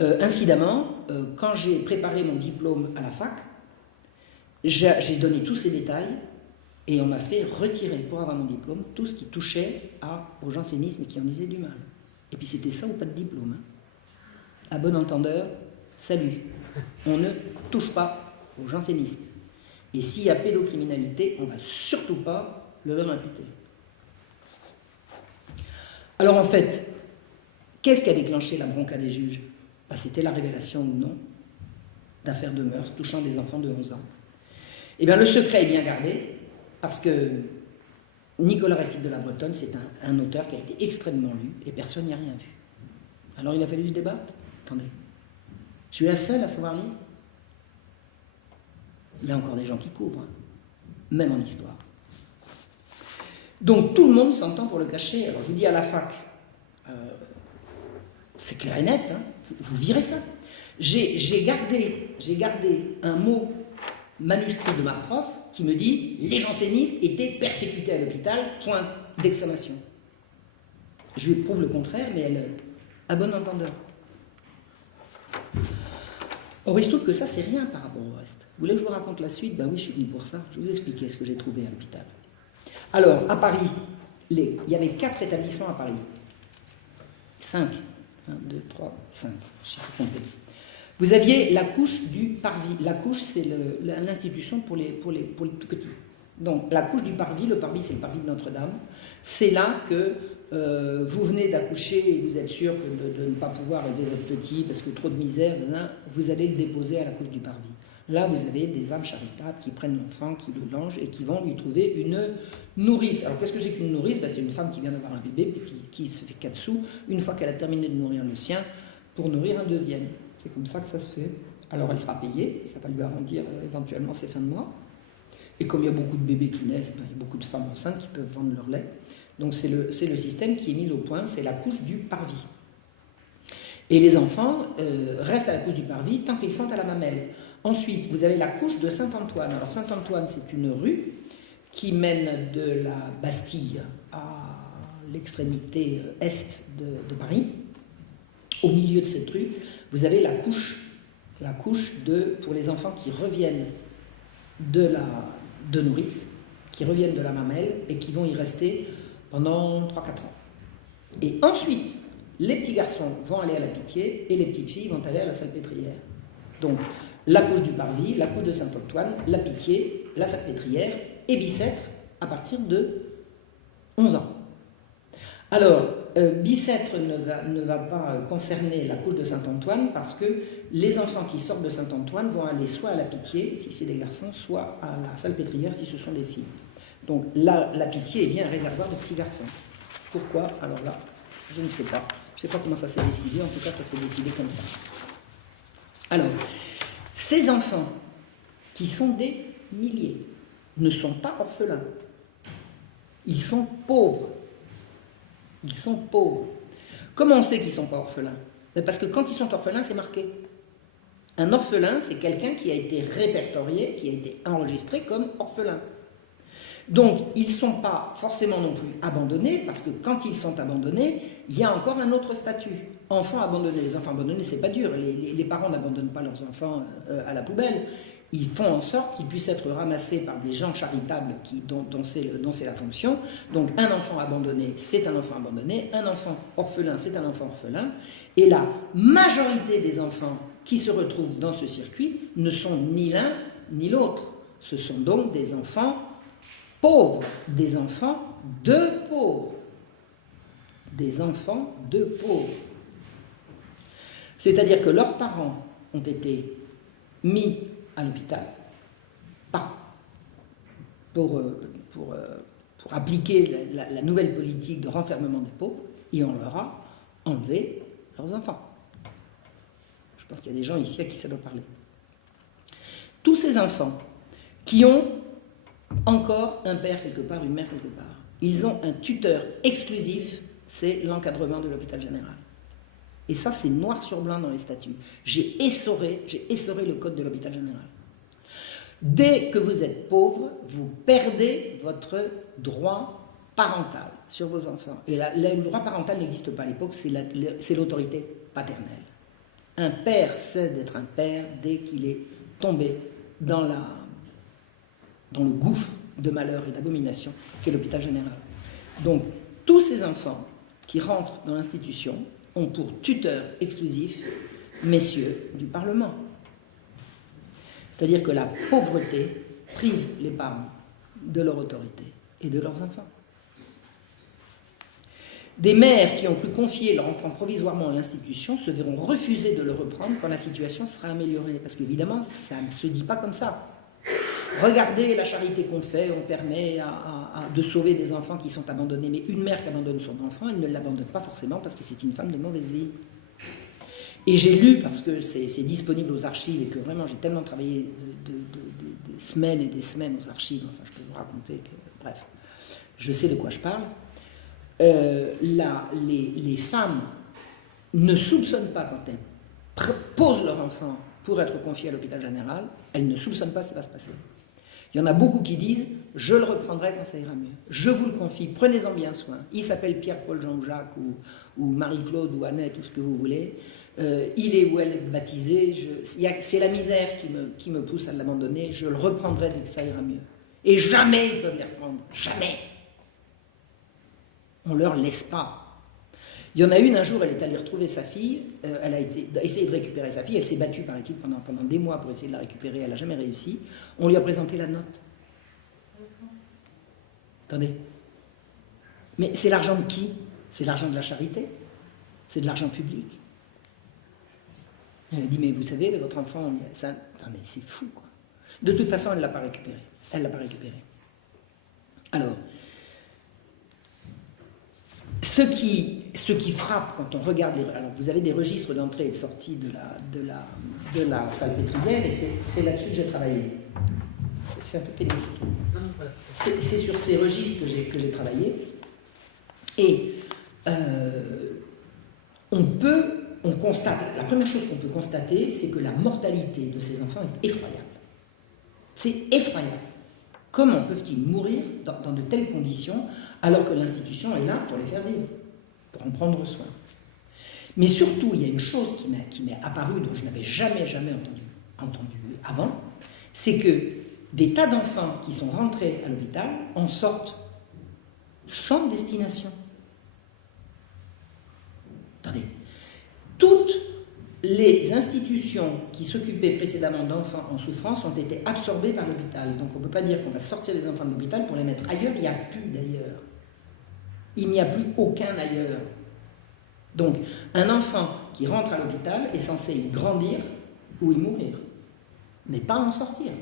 Incidemment, quand j'ai préparé mon diplôme à la fac, j'ai donné tous ces détails et on m'a fait retirer pour avoir mon diplôme tout ce qui touchait au jansénisme et qui en disait du mal. Et puis c'était ça ou pas de diplôme. Hein. À bon entendeur, salut. On ne touche pas aux jansénistes. Et s'il y a pédocriminalité, on ne va surtout pas le leur imputer. Alors en fait, qu'est-ce qui a déclenché la bronca des juges? C'était la révélation ou non d'affaires de mœurs touchant des enfants de 11 ans. Eh bien, le secret est bien gardé, parce que Nicolas Restif de la Bretonne, c'est un auteur qui a été extrêmement lu, et personne n'y a rien vu. Alors il a fallu se débattre. Attendez, je suis la seule à savoir lire? Il y a encore des gens qui couvrent, hein, même en histoire. Donc tout le monde s'entend pour le cacher. Alors je vous dis à la fac, c'est clair et net, hein, vous virez ça. J'ai gardé un mot manuscrit de ma prof qui me dit « Les jansénistes étaient persécutés à l'hôpital, point d'exclamation ». Je lui prouve le contraire, mais elle, à bon entendeur. Or, il se trouve que ça, c'est rien par rapport au reste. Vous voulez que je vous raconte la suite? Ben oui, je suis venu pour ça. Je vais vous expliquer ce que j'ai trouvé à l'hôpital. Alors, à Paris, il y avait 4 établissements à Paris. 5. 1, 2, 3, 5. Je sais pas compter. Vous aviez la couche du Parvis. La couche, c'est l'institution pour les tout petits. Donc, la couche du Parvis, le Parvis, c'est le Parvis de Notre-Dame. C'est là que vous venez d'accoucher et vous êtes sûr de ne pas pouvoir élever votre petit parce que trop de misère, vous allez le déposer à la couche du Parvis. Là, vous avez des âmes charitables qui prennent l'enfant, qui le langent et qui vont lui trouver une nourrice. Alors, qu'est-ce que c'est qu'une nourrice? C'est une femme qui vient d'avoir un bébé et qui se fait 4 sous une fois qu'elle a terminé de nourrir le sien pour nourrir un deuxième. C'est comme ça que ça se fait. Alors, elle sera payée, ça va lui arrondir éventuellement ses fins de mois. Et comme il y a beaucoup de bébés qui naissent, il y a beaucoup de femmes enceintes qui peuvent vendre leur lait. Donc c'est le système qui est mis au point, c'est la couche du Parvis. Et les enfants restent à la couche du Parvis tant qu'ils sont à la mamelle. Ensuite, vous avez la couche de Saint-Antoine. Alors Saint-Antoine, c'est une rue qui mène de la Bastille à l'extrémité est de Paris. Au milieu de cette rue, vous avez la couche pour les enfants qui reviennent de nourrice, qui reviennent de la mamelle et qui vont y rester pendant 3-4 ans. Et ensuite, les petits garçons vont aller à la Pitié et les petites filles vont aller à la Salpêtrière. Donc, la couche du Parvis, la couche de Saint-Antoine, la Pitié, la Salpêtrière et Bicêtre à partir de 11 ans. Alors, Bicêtre ne va pas concerner la couche de Saint-Antoine parce que les enfants qui sortent de Saint-Antoine vont aller soit à la Pitié, si c'est des garçons, soit à la Salpêtrière, si ce sont des filles. Donc là, la Pitié est bien un réservoir de petits garçons. Pourquoi? Alors là, je ne sais pas. Je ne sais pas comment ça s'est décidé, en tout cas ça s'est décidé comme ça. Alors, ces enfants, qui sont des milliers, ne sont pas orphelins. Ils sont pauvres. Ils sont pauvres. Comment on sait qu'ils ne sont pas orphelins? Parce que quand ils sont orphelins, c'est marqué. Un orphelin, c'est quelqu'un qui a été répertorié, qui a été enregistré comme orphelin. Donc, ils ne sont pas forcément non plus abandonnés, parce que quand ils sont abandonnés, il y a encore un autre statut. Enfants abandonnés. Les enfants abandonnés, c'est pas dur. Les parents n'abandonnent pas leurs enfants à la poubelle. Ils font en sorte qu'ils puissent être ramassés par des gens charitables dont c'est la fonction. Donc, un enfant abandonné, c'est un enfant abandonné. Un enfant orphelin, c'est un enfant orphelin. Et la majorité des enfants qui se retrouvent dans ce circuit ne sont ni l'un ni l'autre. Ce sont donc des enfants pauvres, des enfants de pauvres. Des enfants de pauvres. C'est-à-dire que leurs parents ont été mis à l'hôpital pour appliquer la nouvelle politique de renfermement des pauvres, et on leur a enlevé leurs enfants. Je pense qu'il y a des gens ici à qui ça doit parler. Tous ces enfants qui ont encore un père quelque part, une mère quelque part, ils ont un tuteur exclusif, c'est l'encadrement de l'hôpital général. Et ça, c'est noir sur blanc dans les statuts. J'ai essoré le code de l'hôpital général. Dès que vous êtes pauvre, vous perdez votre droit parental sur vos enfants. Et le droit parental n'existe pas à l'époque, c'est l'autorité paternelle. Un père cesse d'être un père dès qu'il est tombé dans le gouffre de malheur et d'abomination qu'est l'hôpital général. Donc, tous ces enfants qui rentrent dans l'institution ont pour tuteur exclusif messieurs du Parlement. C'est-à-dire que la pauvreté prive les parents de leur autorité et de leurs enfants. Des mères qui ont pu confier leur enfant provisoirement à l'institution se verront refuser de le reprendre quand la situation sera améliorée. Parce qu'évidemment, ça ne se dit pas comme ça. Regardez la charité qu'on fait, on permet de sauver des enfants qui sont abandonnés. Mais une mère qui abandonne son enfant, elle ne l'abandonne pas forcément parce que c'est une femme de mauvaise vie. Et j'ai lu, parce que c'est disponible aux archives et que vraiment j'ai tellement travaillé des semaines et des semaines aux archives, enfin je peux vous raconter que, bref. je sais de quoi je parle, les femmes ne soupçonnent pas quand elles posent leur enfant pour être confié à l'hôpital général, elles ne soupçonnent pas ce qui va se passer. Il y en a beaucoup qui disent « je le reprendrai quand ça ira mieux, je vous le confie, prenez-en bien soin, il s'appelle Pierre, Paul, Jean ou Jacques ou Marie-Claude ou Annette ou ce que vous voulez, il est ou elle est baptisé, c'est la misère qui me pousse à l'abandonner, je le reprendrai dès que ça ira mieux. Et jamais ils peuvent les reprendre, jamais. On ne leur laisse pas. » Il y en a une, un jour, elle est allée retrouver sa fille, elle a essayé de récupérer sa fille, elle s'est battue, paraît-il, pendant des mois pour essayer de la récupérer, elle n'a jamais réussi. On lui a présenté la note. Attendez. Mais c'est l'argent de qui? C'est l'argent de la charité? C'est de l'argent public? Elle a dit, mais vous savez, votre enfant, ça... Attendez, c'est fou, quoi. De toute façon, elle ne l'a pas récupéré. Elle ne l'a pas récupéré. Alors, ce qui frappe quand on regarde alors vous avez des registres d'entrée et de sortie de la salpêtrière et c'est là-dessus que j'ai travaillé. C'est un peu pénible, je trouve. C'est sur ces registres que j'ai travaillé. Et on constate, la première chose qu'on peut constater, c'est que la mortalité de ces enfants est effroyable. C'est effroyable. Comment peuvent-ils mourir dans de telles conditions alors que l'institution est là pour les faire vivre, pour en prendre soin? Mais surtout, il y a une chose qui m'est apparue, dont je n'avais jamais entendu avant, c'est que des tas d'enfants qui sont rentrés à l'hôpital en sortent sans destination. Attendez, toutes les institutions qui s'occupaient précédemment d'enfants en souffrance ont été absorbées par l'hôpital. Donc on ne peut pas dire qu'on va sortir les enfants de l'hôpital pour les mettre ailleurs, il n'y a plus d'ailleurs. Il n'y a plus aucun ailleurs. Donc un enfant qui rentre à l'hôpital est censé y grandir ou y mourir, mais pas en sortir.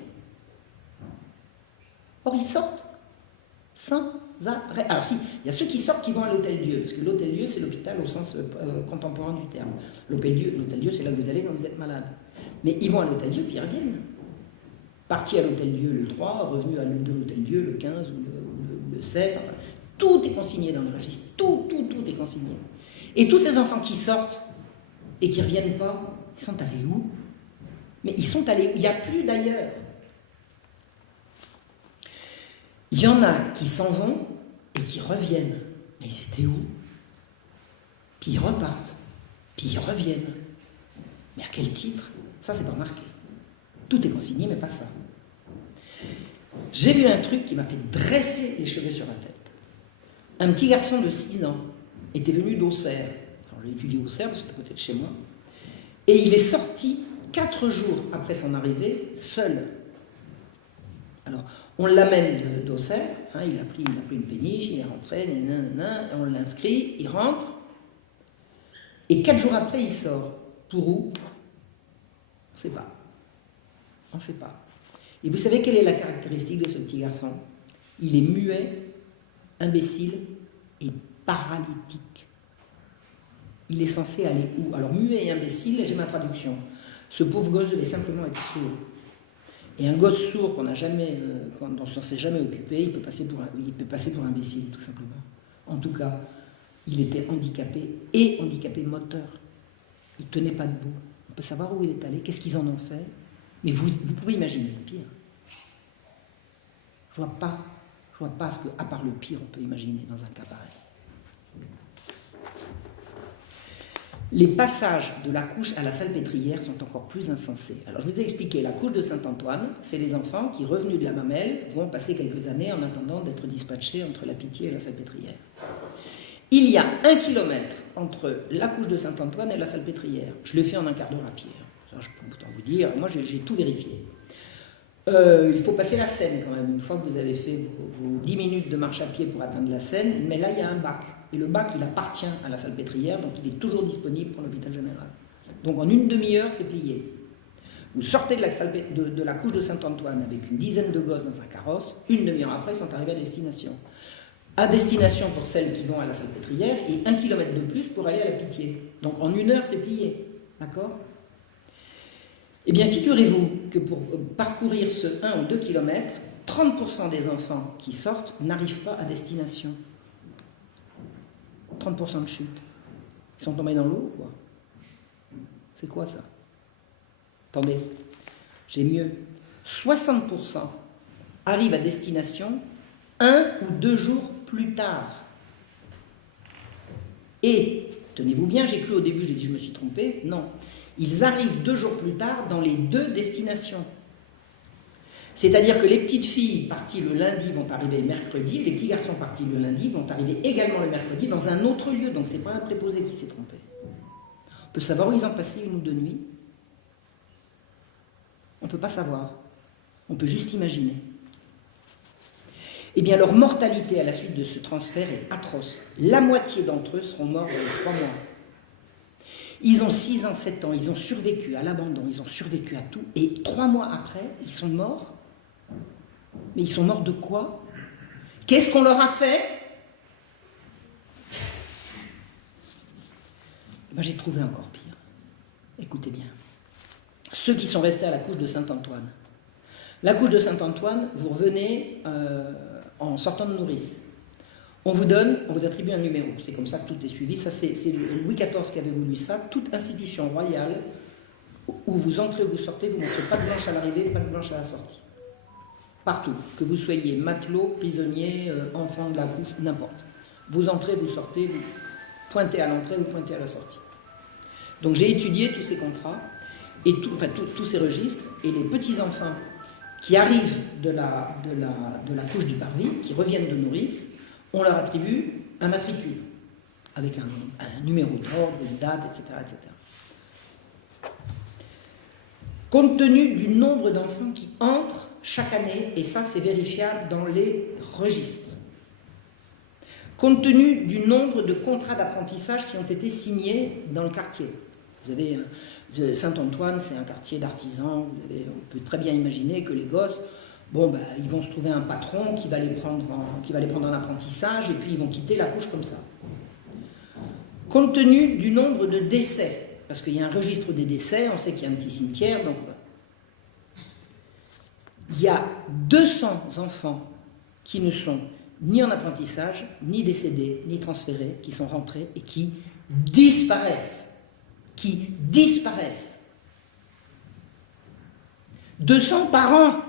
Or ils sortent sans arrêt. Alors si, il y a ceux qui sortent qui vont à l'Hôtel-Dieu, parce que l'Hôtel-Dieu c'est l'hôpital au sens contemporain du terme. L'Hôtel-Dieu c'est là que vous allez quand vous êtes malade. Mais ils vont à l'Hôtel-Dieu puis ils reviennent. Partis à l'Hôtel-Dieu le 3, revenus de l'Hôtel-Dieu le 15 ou le 7, enfin, tout est consigné dans le registre, tout est consigné. Et tous ces enfants qui sortent et qui ne reviennent pas, ils sont allés où? Mais ils sont allés, il n'y a plus d'ailleurs. Il y en a qui s'en vont et qui reviennent. Mais ils étaient où? Puis ils repartent. Puis ils reviennent. Mais à quel titre? Ça, c'est pas marqué. Tout est consigné, mais pas ça. J'ai vu un truc qui m'a fait dresser les cheveux sur la tête. Un petit garçon de 6 ans était venu d'Auxerre. Alors, j'ai étudié Auxerre, parce que c'est à côté de chez moi. Et il est sorti 4 jours après son arrivée, seul. Alors, on l'amène d'Auxerre, hein, il a pris une péniche, il est rentré, on l'inscrit, il rentre, et 4 jours après, il sort. Pour où? On ne sait pas. On ne sait pas. Et vous savez quelle est la caractéristique de ce petit garçon? Il est muet, imbécile et paralytique. Il est censé aller où? Alors, muet et imbécile, j'ai ma traduction. Ce pauvre gosse devait simplement être sourd. Et un gosse sourd dont on ne s'est jamais occupé, il peut passer pour imbécile, tout simplement. En tout cas, il était handicapé, et handicapé moteur. Il ne tenait pas debout. On peut savoir où il est allé, qu'est-ce qu'ils en ont fait. Mais vous pouvez imaginer le pire. Je ne vois pas ce qu'à part le pire, on peut imaginer dans un cas pareil. Les passages de la couche à la salpêtrière sont encore plus insensés. Alors je vous ai expliqué, la couche de Saint-Antoine, c'est les enfants qui, revenus de la mamelle, vont passer quelques années en attendant d'être dispatchés entre la Pitié et la salpêtrière. Il y a 1 kilomètre entre la couche de Saint-Antoine et la salpêtrière. Je l'ai fait en un quart d'heure à pied. Ça, je peux autant vous dire, moi j'ai tout vérifié. Il faut passer la Seine quand même. Une fois que vous avez fait vos 10 minutes de marche à pied pour atteindre la Seine, mais là il y a un bac. Et le bac, il appartient à la salpêtrière, donc il est toujours disponible pour l'hôpital général. Donc en une demi-heure, c'est plié. Vous sortez de la couche de Saint-Antoine avec une dizaine de gosses dans un carrosse, une demi-heure après, ils sont arrivés à destination. À destination pour celles qui vont à la salpêtrière, et 1 kilomètre de plus pour aller à la Pitié. Donc en 1 heure, c'est plié. D'accord? Eh bien, figurez-vous que pour parcourir ce 1 ou 2 kilomètres, 30% des enfants qui sortent n'arrivent pas à destination. 30% de chute. Ils sont tombés dans l'eau, quoi. C'est quoi ça? Attendez, j'ai mieux. 60% arrivent à destination 1 ou 2 jours plus tard. Et, tenez-vous bien, j'ai cru au début, j'ai dit je me suis trompé. Non, ils arrivent 2 jours plus tard dans les 2 destinations. C'est-à-dire que les petites filles parties le lundi vont arriver le mercredi, les petits garçons partis le lundi vont arriver également le mercredi dans un autre lieu. Donc c'est pas un préposé qui s'est trompé. On peut savoir où ils ont passé 1 ou 2 nuits. On ne peut pas savoir. On peut juste imaginer. Eh bien, leur mortalité à la suite de ce transfert est atroce. La moitié d'entre eux seront morts dans les 3 mois. Ils ont 6 ans, 7 ans, ils ont survécu à l'abandon, ils ont survécu à tout, et 3 mois après, ils sont morts. Mais ils sont morts de quoi? Qu'est-ce qu'on leur a fait? Moi, j'ai trouvé encore pire. Écoutez bien. Ceux qui sont restés à la couche de Saint-Antoine. La couche de Saint-Antoine, vous revenez en sortant de nourrice. On vous attribue un numéro. C'est comme ça que tout est suivi. Ça, c'est Louis XIV qui avait voulu ça. Toute institution royale où vous entrez ou vous sortez, vous ne montrez pas de blanche à l'arrivée, pas de blanche à la sortie. Partout. Que vous soyez matelot, prisonnier, enfant de la couche, n'importe. Vous entrez, vous sortez, vous pointez à l'entrée, vous pointez à la sortie. Donc j'ai étudié tous ces contrats, et tous ces registres, et les petits-enfants qui arrivent de la couche du parvis, qui reviennent de nourrice, on leur attribue un matricule, avec un numéro d'ordre, une date, etc., etc. Compte tenu du nombre d'enfants qui entrent chaque année, et ça c'est vérifiable dans les registres, compte tenu du nombre de contrats d'apprentissage qui ont été signés dans le quartier. Vous avez Saint-Antoine, c'est un quartier d'artisans, on peut très bien imaginer que les gosses, ils vont se trouver un patron qui va les prendre en apprentissage, et puis ils vont quitter la couche comme ça. Compte tenu du nombre de décès, parce qu'il y a un registre des décès, on sait qu'il y a un petit cimetière, donc il y a 200 enfants qui ne sont ni en apprentissage, ni décédés, ni transférés, qui sont rentrés et qui disparaissent. 200 par an.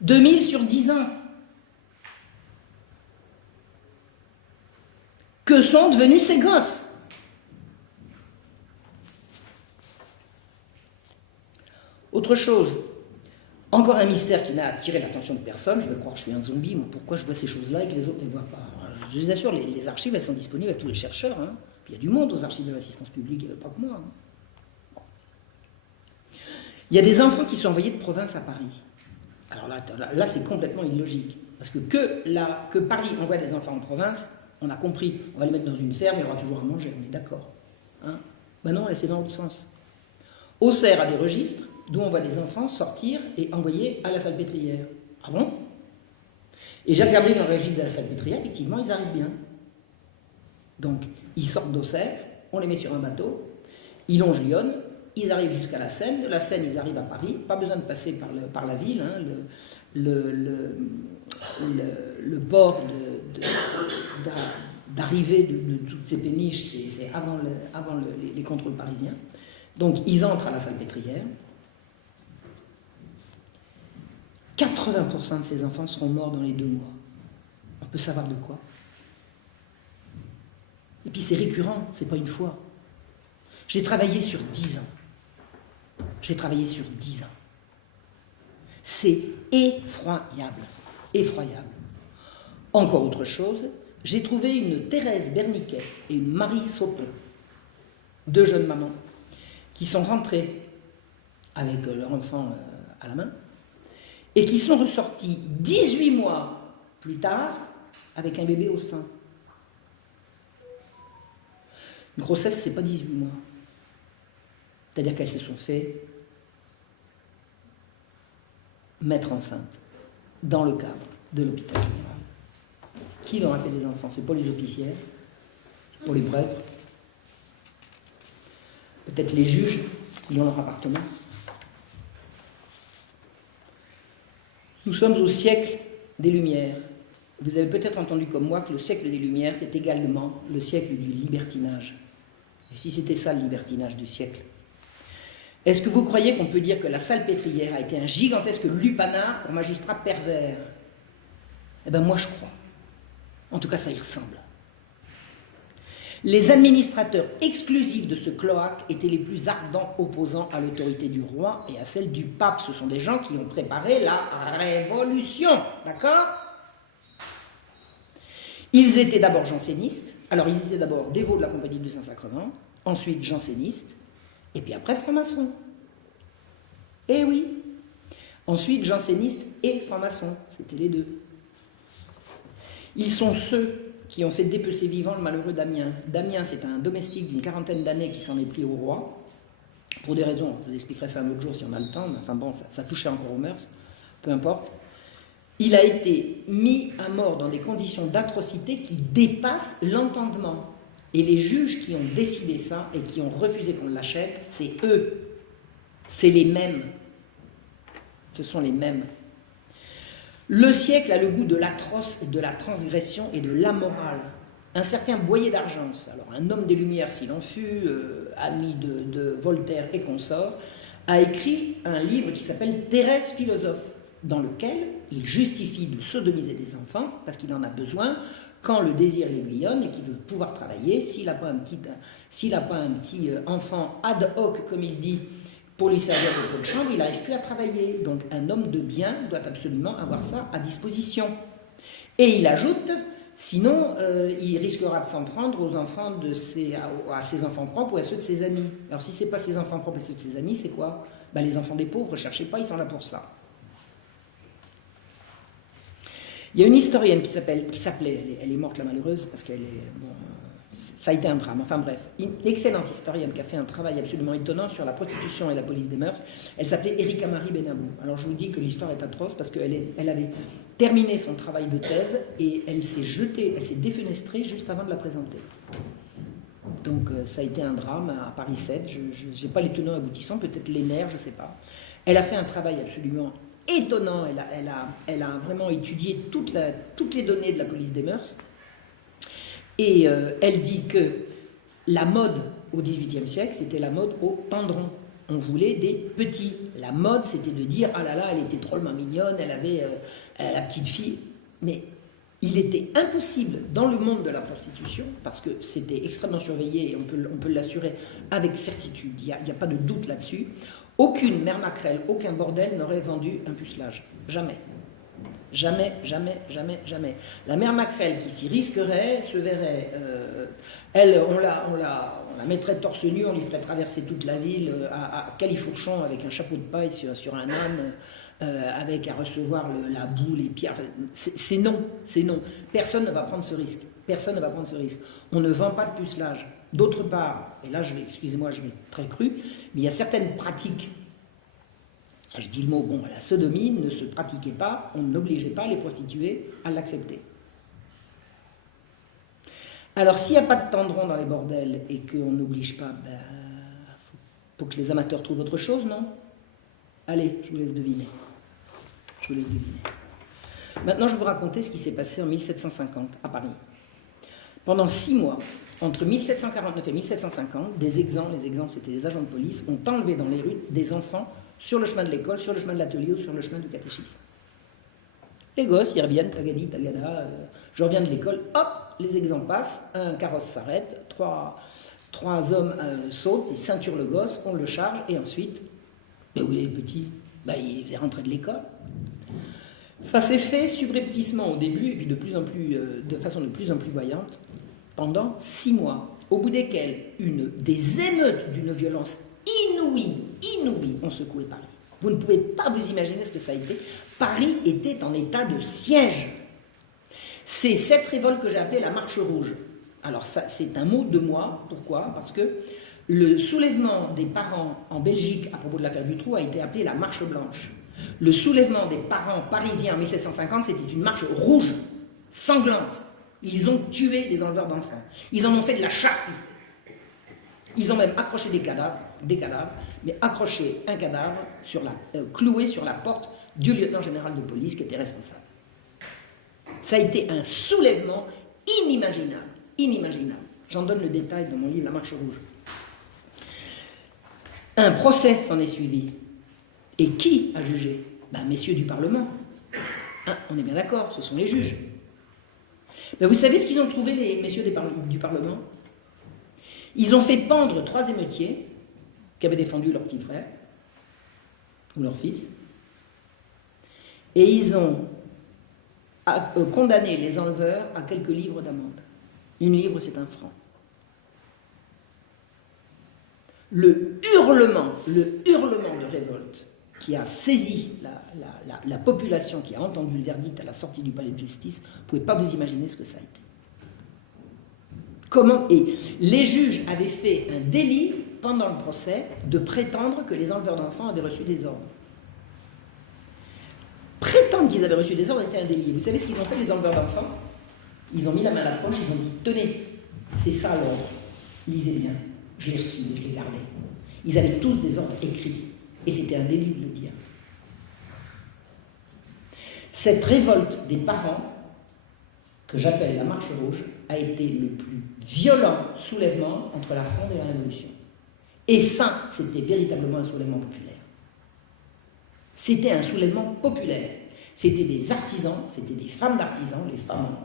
2000 sur 10 ans. Que sont devenus ces gosses? Autre chose, encore un mystère qui n'a attiré l'attention de personne, je vais croire que je suis un zombie, mais pourquoi je vois ces choses-là et que les autres ne les voient pas? Je vous assure, les archives, elles sont disponibles à tous les chercheurs. Hein. Il y a du monde aux archives de l'assistance publique, il n'y avait pas que moi. Hein. Il y a des enfants qui sont envoyés de province à Paris. Alors là c'est complètement illogique. Parce que Paris envoie des enfants en province, on a compris, on va les mettre dans une ferme, il y aura toujours à manger, on est d'accord. Hein? Ben non, c'est dans l'autre sens. Auxerre a des registres d'où on voit des enfants sortir et envoyer à la Salpêtrière. Ah bon? Et j'ai regardé dans le registre de la Salpêtrière, effectivement, ils arrivent bien. Donc, ils sortent d'Auxerre, on les met sur un bateau, ils longent Lyon, ils arrivent jusqu'à la Seine, de la Seine, ils arrivent à Paris, pas besoin de passer par la ville, hein, le port d'arrivée de toutes ces péniches, c'est avant les contrôles parisiens. Donc, ils entrent à la Salpêtrière. 80% de ces enfants seront morts dans les 2 mois. On peut savoir de quoi. Et puis c'est récurrent, c'est pas une fois. J'ai travaillé sur 10 ans. C'est effroyable. Effroyable. Encore autre chose, j'ai trouvé une Thérèse Berniquet et une Marie Sopon, 2 jeunes mamans, qui sont rentrées avec leur enfant à la main, et qui sont ressortis 18 mois plus tard avec un bébé au sein. Une grossesse, c'est pas 18 mois. C'est-à-dire qu'elles se sont fait mettre enceinte dans le cadre de l'hôpital général. Qui leur a fait des enfants? C'est pas les officiels, c'est pas les prêtres, peut-être les juges qui ont leur appartement. Nous sommes au siècle des Lumières. Vous avez peut-être entendu comme moi que le siècle des Lumières, c'est également le siècle du libertinage. Et si c'était ça le libertinage du siècle? Est-ce que vous croyez qu'on peut dire que la Salpêtrière a été un gigantesque lupanar pour magistrats pervers? Eh bien moi je crois. En tout cas ça y ressemble. Les administrateurs exclusifs de ce cloaque étaient les plus ardents opposants à l'autorité du roi et à celle du pape. Ce sont des gens qui ont préparé la révolution, d'accord? Ils étaient d'abord jansénistes. Alors ils étaient d'abord dévots de la Compagnie du Saint-Sacrement, ensuite jansénistes, et puis après francs-maçons. Eh oui. Ensuite jansénistes et francs-maçons, c'était les deux. Ils sont ceux qui ont fait dépecer vivant le malheureux Damien. Damien, c'est un domestique d'une 40aine d'années qui s'en est pris au roi, pour des raisons, je vous expliquerai ça un autre jour si on a le temps, mais enfin bon, ça touchait encore aux mœurs, peu importe. Il a été mis à mort dans des conditions d'atrocité qui dépassent l'entendement. Et les juges qui ont décidé ça et qui ont refusé qu'on l'achète, c'est eux. C'est les mêmes. Ce sont les mêmes. Le siècle a le goût de l'atroce et de la transgression et de l'amoral. Un certain Boyer d'Argence, alors un homme des Lumières s'il en fut, ami de Voltaire et consorts, a écrit un livre qui s'appelle Thérèse philosophe, dans lequel il justifie de sodomiser des enfants, parce qu'il en a besoin, quand le désir l'aiguillonne et qu'il veut pouvoir travailler, s'il n'a pas un petit enfant ad hoc, comme il dit, pour lui servir de pot de chambre, il n'arrive plus à travailler. Donc un homme de bien doit absolument avoir ça à disposition. Et il ajoute, sinon il risquera de s'en prendre aux enfants à ses enfants propres ou à ceux de ses amis. Alors si ce n'est pas ses enfants propres et ceux de ses amis, c'est quoi? Ben, les enfants des pauvres, ne cherchez pas, ils sont là pour ça. Il y a une historienne qui s'appelait, elle est morte la malheureuse, parce qu'elle est... Bon, ça a été un drame, enfin bref, une excellente historienne qui a fait un travail absolument étonnant sur la prostitution et la police des mœurs. Elle s'appelait Erika Marie Benamou. Alors je vous dis que l'histoire est atroce parce qu'elle avait terminé son travail de thèse et elle s'est défenestrée juste avant de la présenter. Donc ça a été un drame à Paris 7, je n'ai pas les tenants aboutissants, peut-être les nerfs, je ne sais pas. Elle a fait un travail absolument étonnant, elle a vraiment étudié toutes les données de la police des mœurs. Et elle dit que la mode au XVIIIe siècle, c'était la mode au tendron. On voulait des petits. La mode, c'était de dire « Ah là là, elle était drôlement mignonne, elle avait la petite fille ». Mais il était impossible dans le monde de la prostitution, parce que c'était extrêmement surveillé et on peut l'assurer avec certitude, il n'y a pas de doute là-dessus, aucune mère maquerelle, aucun bordel n'aurait vendu un pucelage. Jamais. Jamais, jamais, jamais, jamais. La mère maquerelle qui s'y risquerait se verrait, on la mettrait torse nu, on lui ferait traverser toute la ville à califourchon avec un chapeau de paille sur un âne, avec à recevoir la boue, les pierres. Enfin, c'est non. Personne ne va prendre ce risque. Personne ne va prendre ce risque. On ne vend pas de pucelage. D'autre part, et là excusez-moi, je vais être très cru, mais il y a certaines pratiques. Je dis le mot, bon, la sodomie ne se pratiquait pas, on n'obligeait pas les prostituées à l'accepter. Alors, s'il n'y a pas de tendron dans les bordels et qu'on n'oblige pas, faut que les amateurs trouvent autre chose, non? Allez, je vous laisse deviner. Maintenant, je vais vous raconter ce qui s'est passé en 1750 à Paris. Pendant 6 mois, entre 1749 et 1750, les exempts, c'était des agents de police, ont enlevé dans les rues des enfants sur le chemin de l'école, sur le chemin de l'atelier ou sur le chemin du catéchisme. Les gosses, ils reviennent, tagadi, tagada, je reviens de l'école, hop, les exempts passent, un carrosse s'arrête, trois hommes sautent, ils ceinturent le gosse, on le charge, et ensuite, où est le petit? Il est rentré de l'école. Ça s'est fait subrepticement au début, et puis de façon de plus en plus voyante, pendant 6 mois, au bout desquels des émeutes d'une violence inouïe, ont secoué Paris. Vous ne pouvez pas vous imaginer ce que ça a été. Paris était en état de siège. C'est cette révolte que j'ai appelée la Marche Rouge. Alors ça, c'est un mot de moi. Pourquoi? Parce que le soulèvement des parents en Belgique à propos de l'affaire Dutroux a été appelé la Marche Blanche. Le soulèvement des parents parisiens en 1750, c'était une marche rouge, sanglante. Ils ont tué des enleveurs d'enfants. Ils en ont fait de la charpie. Ils ont même accroché des cadavres, mais accroché un cadavre, cloué sur la porte du lieutenant général de police qui était responsable. Ça a été un soulèvement inimaginable, inimaginable. J'en donne le détail dans mon livre La Marche rouge. Un procès s'en est suivi. Et qui a jugé? Ben, messieurs du Parlement. Hein, on est bien d'accord, ce sont les juges. Ben, vous savez ce qu'ils ont trouvé, les messieurs du Parlement? Ils ont fait pendre 3 émeutiers qui avaient défendu leur petit frère ou leur fils. Et ils ont condamné les enleveurs à quelques livres d'amende. 1 livre, c'est 1 franc. Le hurlement de révolte qui a saisi la population, qui a entendu le verdict à la sortie du palais de justice, vous ne pouvez pas vous imaginer ce que ça a été. Comment? Et les juges avaient fait un délit pendant le procès de prétendre que les enleveurs d'enfants avaient reçu des ordres. Prétendre qu'ils avaient reçu des ordres était un délit. Vous savez ce qu'ils ont fait, les enleveurs d'enfants? Ils ont mis la main à la poche, ils ont dit: tenez, c'est ça l'ordre, lisez bien, je l'ai reçu, je l'ai gardé. Ils avaient tous des ordres écrits, et c'était un délit de le dire. Cette révolte des parents, que j'appelle la Marche rouge, a été le plus violent soulèvement entre la Fronde et la Révolution. Et ça, c'était véritablement un soulèvement populaire. C'était un soulèvement populaire. C'était des artisans, c'était des femmes d'artisans, les femmes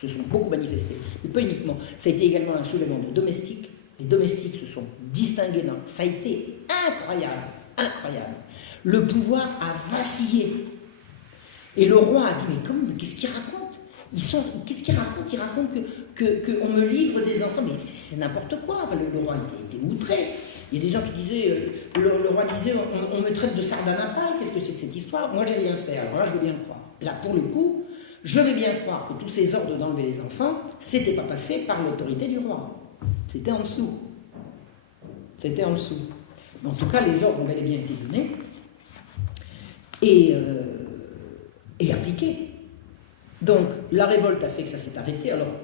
se sont beaucoup manifestées, mais pas uniquement. Ça a été également un soulèvement de domestiques. Les domestiques se sont distingués dans... Ça a été incroyable, incroyable. Le pouvoir a vacillé. Et le roi a dit: mais qu'est-ce qu'il raconte? Qu'est-ce qu'il raconte? Il raconte qu'on me livre des enfants. Mais c'est n'importe quoi. Enfin, le roi était outré. Il y a des gens qui disaient, le roi disait: on me traite de sardanapale, qu'est-ce que c'est que cette histoire? Moi, j'ai rien fait, alors là, je veux bien le croire. Là, pour le coup, je vais bien croire que tous ces ordres d'enlever les enfants, c'était pas passé par l'autorité du roi. C'était en dessous. C'était en dessous. Mais en tout cas, les ordres ont bel et bien été donnés et appliqués. Donc, la révolte a fait que ça s'est arrêté. Alors,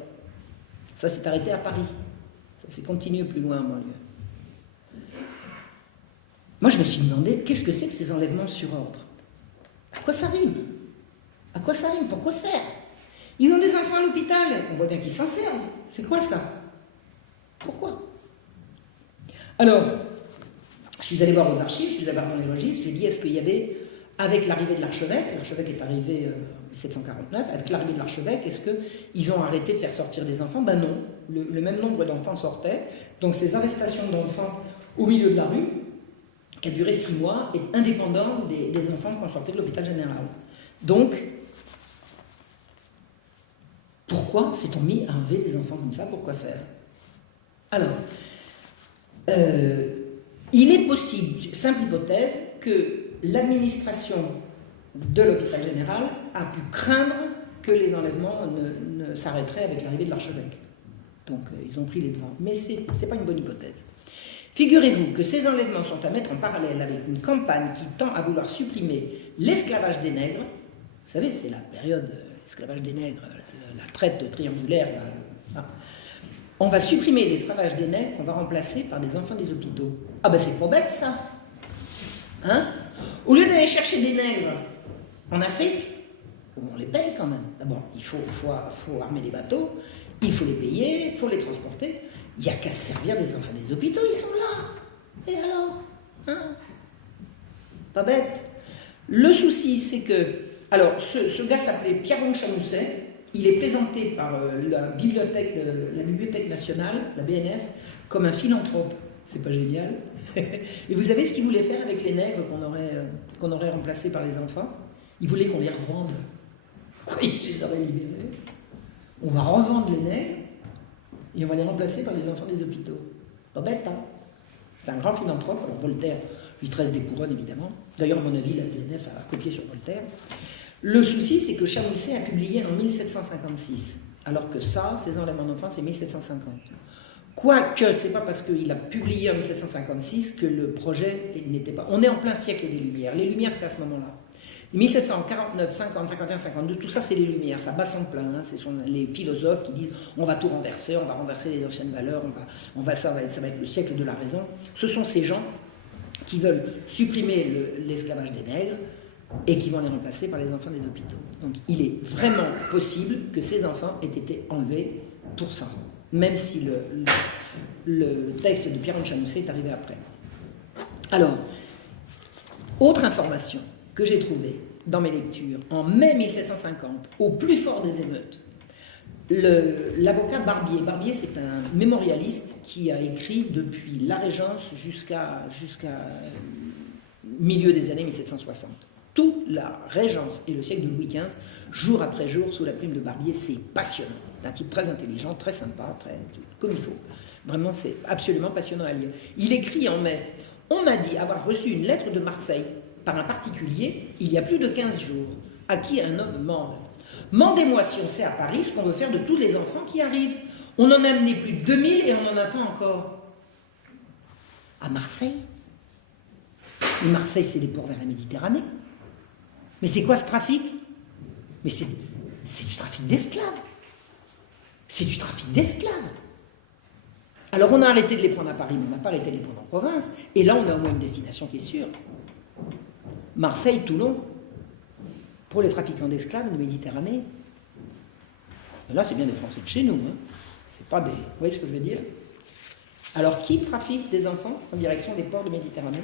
ça s'est arrêté à Paris. Ça s'est continué plus loin en banlieue. Moi, je me suis demandé, qu'est-ce que c'est que ces enlèvements sur ordre? À quoi ça rime? À quoi ça rime? Pourquoi faire? Ils ont des enfants à l'hôpital. On voit bien qu'ils s'en servent. C'est quoi ça? Pourquoi? Alors, je suis allé voir aux archives, je suis allé voir dans les registres, j'ai dit: est-ce qu'il y avait, avec l'arrivée de l'archevêque est arrivé en 1749, avec l'arrivée de l'archevêque, est-ce qu'ils ont arrêté de faire sortir des enfants? Ben non, le même nombre d'enfants sortaient. Donc ces arrestations d'enfants au milieu de la rue, qui a duré 6 mois, est indépendant des enfants qu'on sortait de l'hôpital général. Donc, pourquoi s'est-on mis à enlever des enfants comme ça? Pourquoi faire? Alors, il est possible, simple hypothèse, que l'administration de l'hôpital général a pu craindre que les enlèvements ne s'arrêteraient avec l'arrivée de l'archevêque. Donc, ils ont pris les devants. Mais ce n'est pas une bonne hypothèse. Figurez-vous que ces enlèvements sont à mettre en parallèle avec une campagne qui tend à vouloir supprimer l'esclavage des nègres. Vous savez, c'est la période l'esclavage des nègres, la traite triangulaire. On va supprimer l'esclavage des nègres qu'on va remplacer par des enfants des hôpitaux. Ah ben c'est pas bête ça. Hein? Au lieu d'aller chercher des nègres en Afrique, on les paye quand même. D'abord, il faut armer des bateaux, il faut les payer, il faut les transporter. Il n'y a qu'à se servir des enfants des hôpitaux, ils sont là. Et alors? Hein? Pas bête. Le souci, c'est que... Alors, ce gars s'appelait Pierron Chamousset. Il est présenté par la Bibliothèque nationale, la BNF, comme un philanthrope. C'est pas génial? Et vous savez ce qu'il voulait faire avec les nègres qu'on aurait remplacés par les enfants? Il voulait qu'on les revende. Quoi, il les aurait libérés? On va revendre les nègres et on va les remplacer par les enfants des hôpitaux. Pas bête, hein? C'est un grand philanthrope. Alors Voltaire lui tresse des couronnes, évidemment. D'ailleurs, à mon avis, la BNF a copié sur Voltaire. Le souci, c'est que Chamousset a publié en 1756, alors que ça, ces enlèvements d'enfants, c'est 1750. Quoique, c'est pas parce qu'il a publié en 1756 que le projet n'était pas... On est en plein siècle des Lumières. Les Lumières, c'est à ce moment-là. 1749, 50, 51, 52, tout ça, c'est les Lumières. Ça bat son plein. Hein. Ce sont les philosophes qui disent on va tout renverser, on va renverser les anciennes valeurs, ça va être le siècle de la raison. Ce sont ces gens qui veulent supprimer l'esclavage des nègres, et qui vont les remplacer par les enfants des hôpitaux. Donc il est vraiment possible que ces enfants aient été enlevés pour ça, même si le texte de Pierre Chamousset est arrivé après. Alors, autre information que j'ai trouvée dans mes lectures, en mai 1750, au plus fort des émeutes, l'avocat Barbier, c'est un mémorialiste qui a écrit depuis la Régence jusqu'à milieu des années 1760. Toute la Régence et le siècle de Louis XV, jour après jour, sous la plume de Barbier, c'est passionnant. C'est un type très intelligent, très sympa, comme il faut. Vraiment, c'est absolument passionnant à lire. Il écrit en mai: « On m'a dit avoir reçu une lettre de Marseille par un particulier il y a plus de 15 jours, à qui un homme mande. Mandez-moi si on sait à Paris ce qu'on veut faire de tous les enfants qui arrivent. On en a amené plus de 2000 et on en attend encore. » À Marseille? Mais Marseille, c'est les ports vers la Méditerranée. Mais c'est quoi ce trafic? Mais c'est du trafic d'esclaves. C'est du trafic d'esclaves. Alors on a arrêté de les prendre à Paris, mais on n'a pas arrêté de les prendre en province. Et là, on a au moins une destination qui est sûre. Marseille, Toulon, pour les trafiquants d'esclaves de Méditerranée. Et là, c'est bien des Français de chez nous. Hein. C'est pas des... Vous voyez ce que je veux dire? Alors, qui trafique des enfants en direction des ports de Méditerranée?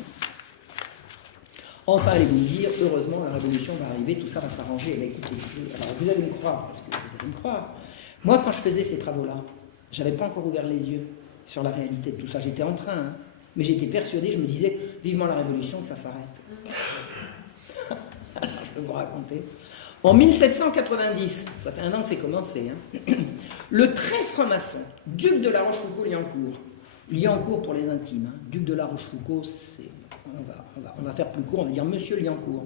Enfin, allez-vous me dire, heureusement, la révolution va arriver, tout ça va s'arranger. Écoutez, alors vous allez me croire, parce que vous allez me croire. Moi, quand je faisais ces travaux-là, je n'avais pas encore ouvert les yeux sur la réalité de tout ça. J'étais en train, hein, mais j'étais persuadé, je me disais, vivement la révolution, que ça s'arrête. Alors, je vais vous raconter. En 1790, ça fait un an que c'est commencé, hein, le très franc-maçon, duc de la Rochefoucauld-Liancourt, Liancourt pour les intimes, hein, duc de la Rochefoucauld, c'est... On va faire plus court, on va dire Monsieur Liancourt,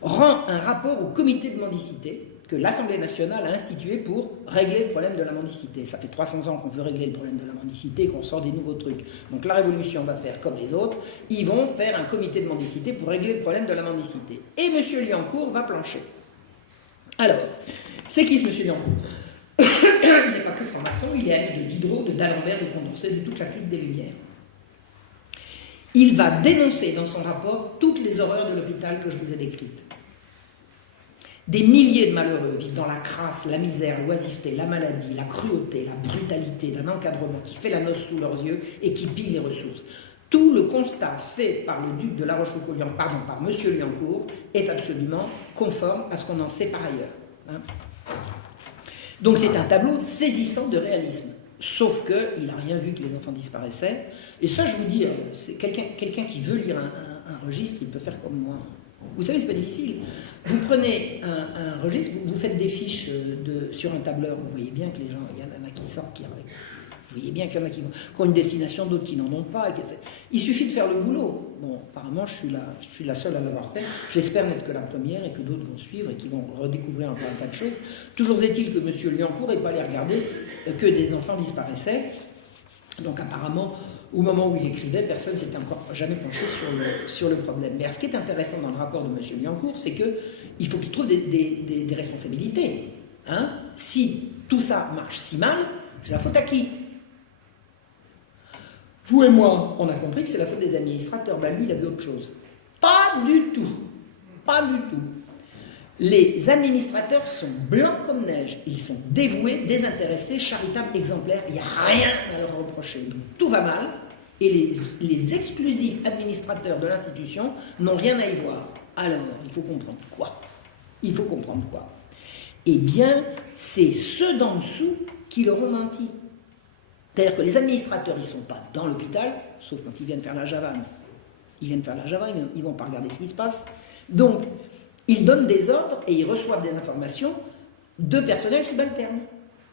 rend un rapport au comité de mendicité que l'Assemblée nationale a institué pour régler le problème de la mendicité. Ça fait 300 ans qu'on veut régler le problème de la mendicité et qu'on sort des nouveaux trucs. Donc la Révolution va faire comme les autres, ils vont faire un comité de mendicité pour régler le problème de la mendicité. Et Monsieur Liancourt va plancher. Alors, c'est qui ce Monsieur Liancourt? Il n'est pas que franc-maçon, il est ami de Diderot, de d'Alembert, de Condorcet, de toute la clique des Lumières. Il va dénoncer dans son rapport toutes les horreurs de l'hôpital que je vous ai décrites. Des milliers de malheureux vivent dans la crasse, la misère, l'oisiveté, la maladie, la cruauté, la brutalité d'un encadrement qui fait la noce sous leurs yeux et qui pille les ressources. Tout le constat fait par le duc de la Rochefoucauld, par Monsieur Liancourt, est absolument conforme à ce qu'on en sait par ailleurs. Hein. Donc c'est un tableau saisissant de réalisme. Sauf qu'il n'a rien vu que les enfants disparaissaient. Et ça, je vous dis, c'est quelqu'un qui veut lire un registre, il peut faire comme moi. Vous savez, c'est pas difficile. Vous prenez un registre, vous faites des fiches sur un tableur, vous voyez bien que les gens, il y en a qui sortent, vous voyez bien qu'il y en a qui ont une destination, d'autres qui n'en ont pas. Il suffit de faire le boulot. Bon, apparemment, je suis la seule à l'avoir fait. J'espère n'être que la première et que d'autres vont suivre et qui vont redécouvrir encore un tas de choses. Toujours est-il que M. Liancourt n'est pas allé regarder que des enfants disparaissaient. Donc apparemment, au moment où il écrivait, personne ne s'était encore jamais penché sur le problème. Mais alors, ce qui est intéressant dans le rapport de M. Liancourt, c'est qu'il faut qu'il trouve des responsabilités. Hein. Si tout ça marche si mal, c'est la faute à qui? Vous et moi, on a compris que c'est la faute des administrateurs. Ben lui, il a vu autre chose. Pas du tout. Pas du tout. Les administrateurs sont blancs comme neige. Ils sont dévoués, désintéressés, charitables, exemplaires. Il n'y a rien à leur reprocher. Donc tout va mal. Et les exclusifs administrateurs de l'institution n'ont rien à y voir. Alors, il faut comprendre quoi? Il faut comprendre quoi? Eh bien, c'est ceux d'en dessous qui leur ont menti. C'est-à-dire que les administrateurs, ils ne sont pas dans l'hôpital, sauf quand ils viennent faire la javane. Ils viennent faire la javane, ils ne vont pas regarder ce qui se passe. Donc, ils donnent des ordres et ils reçoivent des informations de personnel subalterne.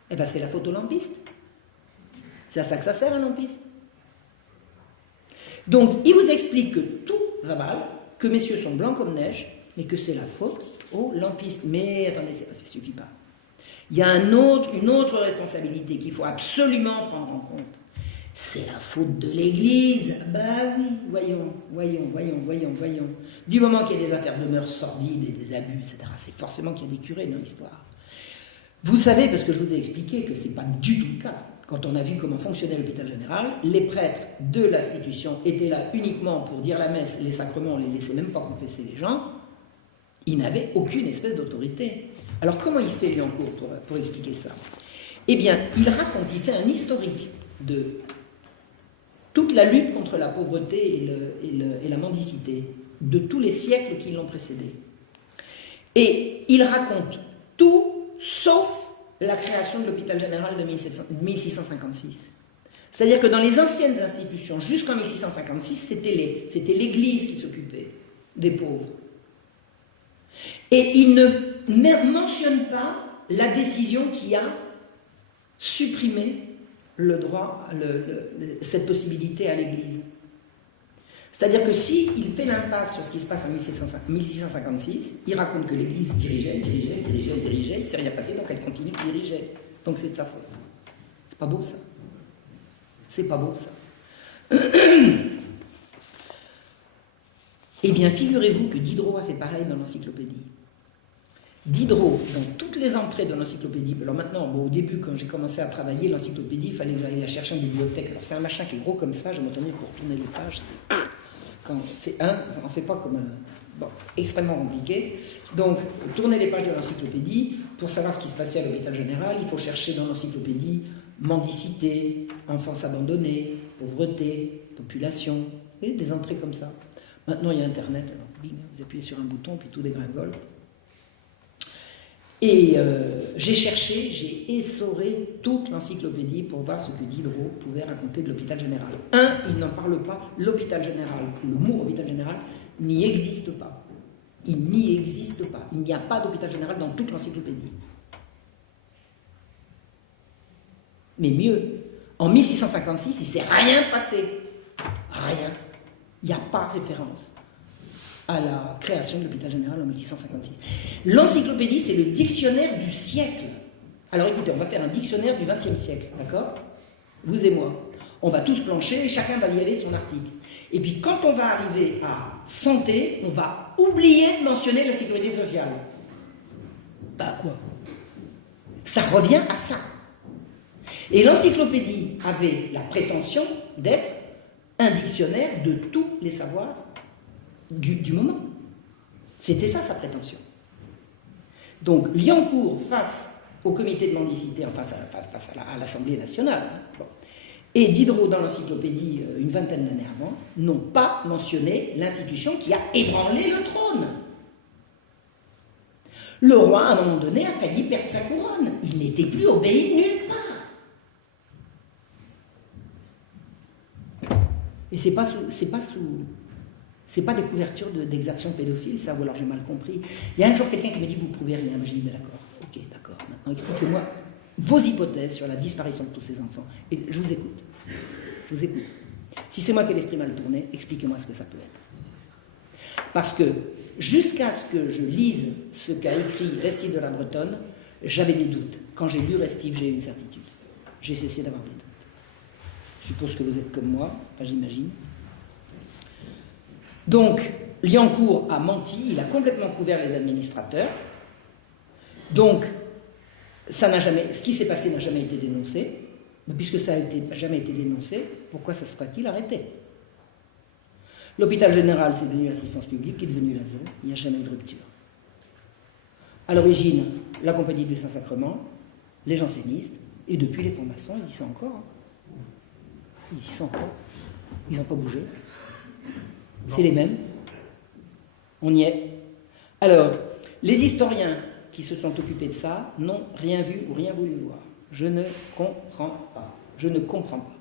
Eh bien, c'est la faute aux lampistes. C'est à ça que ça sert, un lampiste. Donc, il vous explique que tout va mal, que messieurs sont blancs comme neige, mais que c'est la faute aux lampistes. Mais attendez, ça ne suffit pas. Il y a une autre responsabilité qu'il faut absolument prendre en compte. C'est la faute de l'Église. Ben oui, voyons. Du moment qu'il y a des affaires de mœurs sordides et des abus, etc., c'est forcément qu'il y a des curés dans l'histoire. Vous savez, parce que je vous ai expliqué que ce n'est pas du tout le cas. Quand on a vu comment fonctionnait l'hôpital général, les prêtres de l'institution étaient là uniquement pour dire la messe, les sacrements, on ne les laissait même pas confesser les gens. Il n'avait aucune espèce d'autorité. Alors comment il fait Liancourt pour expliquer ça? Eh bien, il raconte, il fait un historique de toute la lutte contre la pauvreté et la mendicité, de tous les siècles qui l'ont précédé. Et il raconte tout sauf la création de l'hôpital général de 1656. C'est-à-dire que dans les anciennes institutions, jusqu'en 1656, c'était l'Église qui s'occupait des pauvres. Et il ne mentionne pas la décision qui a supprimé le droit, cette possibilité à l'Église. C'est-à-dire que s'il fait l'impasse sur ce qui se passe en 1656, il raconte que l'Église dirigeait, il ne s'est rien passé, donc elle continue de diriger. Donc c'est de sa faute. C'est pas beau ça. C'est pas beau ça. Eh bien, figurez-vous que Diderot a fait pareil dans l'encyclopédie. Diderot, dans toutes les entrées de l'encyclopédie, alors maintenant, au début, quand j'ai commencé à travailler, l'encyclopédie, il fallait que j'aille la chercher en bibliothèque. Alors c'est un machin qui est gros comme ça, j'ai entendu pour tourner les pages, on ne fait pas comme un... Bon, c'est extrêmement compliqué. Donc, tourner les pages de l'encyclopédie, pour savoir ce qui se passait à l'hôpital général, il faut chercher dans l'encyclopédie mendicité, enfance abandonnée, pauvreté, population, vous voyez, des entrées comme ça. Maintenant, il y a Internet, alors bing, vous appuyez sur un bouton, puis tout dégringole. Et j'ai cherché, j'ai essoré toute l'encyclopédie pour voir ce que Diderot pouvait raconter de l'hôpital général. Il n'en parle pas, l'hôpital général, le mot hôpital général n'y existe pas. Il n'y existe pas. Il n'y a pas d'hôpital général dans toute l'encyclopédie. Mais mieux, en 1656, il ne s'est rien passé. Rien. Il n'y a pas référence à la création de l'hôpital général en 1656. L'encyclopédie, c'est le dictionnaire du siècle. Alors écoutez, on va faire un dictionnaire du XXe siècle, d'accord? Vous et moi. On va tous plancher et chacun va y aller de son article. Et puis quand on va arriver à santé, on va oublier de mentionner la sécurité sociale. Bah quoi? Ça revient à ça. Et l'encyclopédie avait la prétention d'être un dictionnaire de tous les savoirs du moment. C'était ça sa prétention. Donc Liancourt face au comité de mendicité, face à l'Assemblée nationale, bon, et Diderot dans l'encyclopédie une vingtaine d'années avant, n'ont pas mentionné l'institution qui a ébranlé le trône. Le roi, à un moment donné, a failli perdre sa couronne. Il n'était plus obéi nulle part. Et c'est pas des couvertures d'exactions pédophiles, ça, ou alors j'ai mal compris. Il y a un jour quelqu'un qui me dit, vous ne prouvez rien. Je dis, mais d'accord, ok, d'accord. Maintenant, expliquez-moi vos hypothèses sur la disparition de tous ces enfants. Et je vous écoute. Je vous écoute. Si c'est moi qui ai l'esprit mal tourné, expliquez-moi ce que ça peut être. Parce que, jusqu'à ce que je lise ce qu'a écrit Restif de la Bretonne, j'avais des doutes. Quand j'ai lu Restif, j'ai eu une certitude. J'ai cessé d'avoir des doutes. Je suppose que vous êtes comme moi, enfin j'imagine. Donc, Liancourt a menti, il a complètement couvert les administrateurs. Donc, ce qui s'est passé n'a jamais été dénoncé. Mais puisque ça n'a jamais été dénoncé, pourquoi ça sera-t-il arrêté? L'hôpital général, c'est devenu l'assistance publique, qui est devenu l'ASO. Il n'y a jamais eu de rupture. À l'origine, la Compagnie du Saint-Sacrement, les jansénistes, et depuis les francs-maçons, ils y sont encore. Ils y sont encore. Ils n'ont pas bougé. C'est les mêmes. On y est. Alors, les historiens qui se sont occupés de ça n'ont rien vu ou rien voulu voir. Je ne comprends pas. Je ne comprends pas.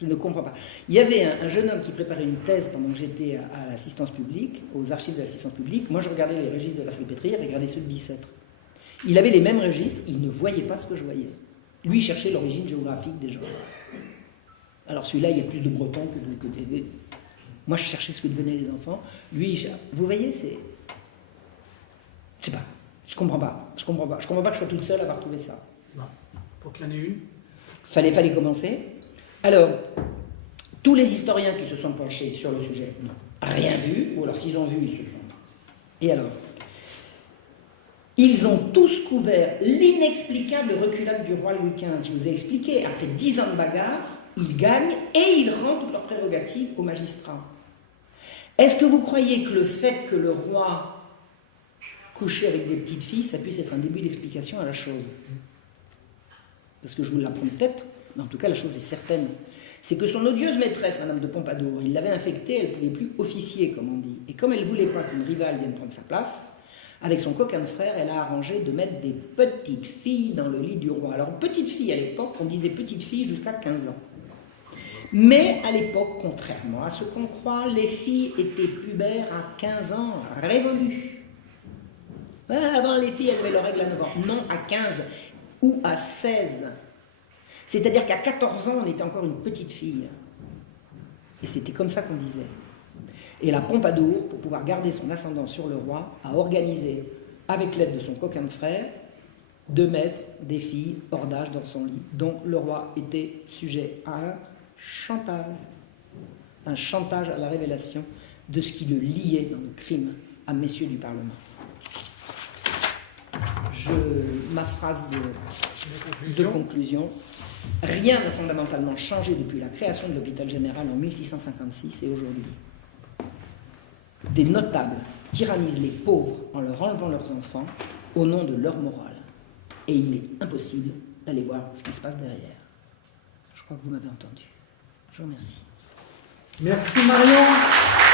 Je ne comprends pas. Il y avait un jeune homme qui préparait une thèse pendant que j'étais à l'assistance publique, aux archives de l'assistance publique. Moi, je regardais les registres de la Salpêtrière et regardais ceux de Bicêtre. Il avait les mêmes registres, il ne voyait pas ce que je voyais. Lui, il cherchait l'origine géographique des gens. Alors celui-là, il y a plus de Bretons que de... Moi, je cherchais ce que devenaient les enfants. Lui, vous voyez, c'est... Je sais pas. Je comprends pas. Je comprends pas que je sois toute seule à avoir trouvé ça. Non. Faut qu'il y en ait une. Fallait commencer. Alors, tous les historiens qui se sont penchés sur le sujet n'ont rien vu, ou alors s'ils ont vu, ils se sont... Et alors, ils ont tous couvert l'inexplicable reculade du roi Louis XV. Je vous ai expliqué, après 10 ans de bagarre, ils gagnent et ils rendent leurs prérogatives aux magistrats. Est-ce que vous croyez que le fait que le roi coucher avec des petites filles, ça puisse être un début d'explication à la chose. Parce que je vous l'apprends peut-être, mais en tout cas la chose est certaine. C'est que son odieuse maîtresse, Madame de Pompadour, il l'avait infectée, elle ne pouvait plus officier, comme on dit. Et comme elle ne voulait pas qu'une rivale vienne prendre sa place, avec son coquin de frère, elle a arrangé de mettre des petites filles dans le lit du roi. Alors, petites filles, à l'époque, on disait petites filles jusqu'à 15 ans. Mais à l'époque, contrairement à ce qu'on croit, les filles étaient pubères à 15 ans révolus. Avant, les filles, elles avaient leurs règles à 9 ans. Non, à 15 ou à 16. C'est-à-dire qu'à 14 ans, on était encore une petite fille. Et c'était comme ça qu'on disait. Et la Pompadour, pour pouvoir garder son ascendant sur le roi, a organisé, avec l'aide de son coquin de frère, de mettre des filles hors d'âge dans son lit. Donc le roi était sujet à un chantage à la révélation de ce qui le liait dans le crime à messieurs du Parlement. Ma phrase de conclusion. Rien n'a fondamentalement changé depuis la création de l'hôpital général en 1656 et aujourd'hui. Des notables tyrannisent les pauvres en leur enlevant leurs enfants au nom de leur morale. Et il est impossible d'aller voir ce qui se passe derrière. Je crois que vous m'avez entendu. Je vous remercie. Merci Marion.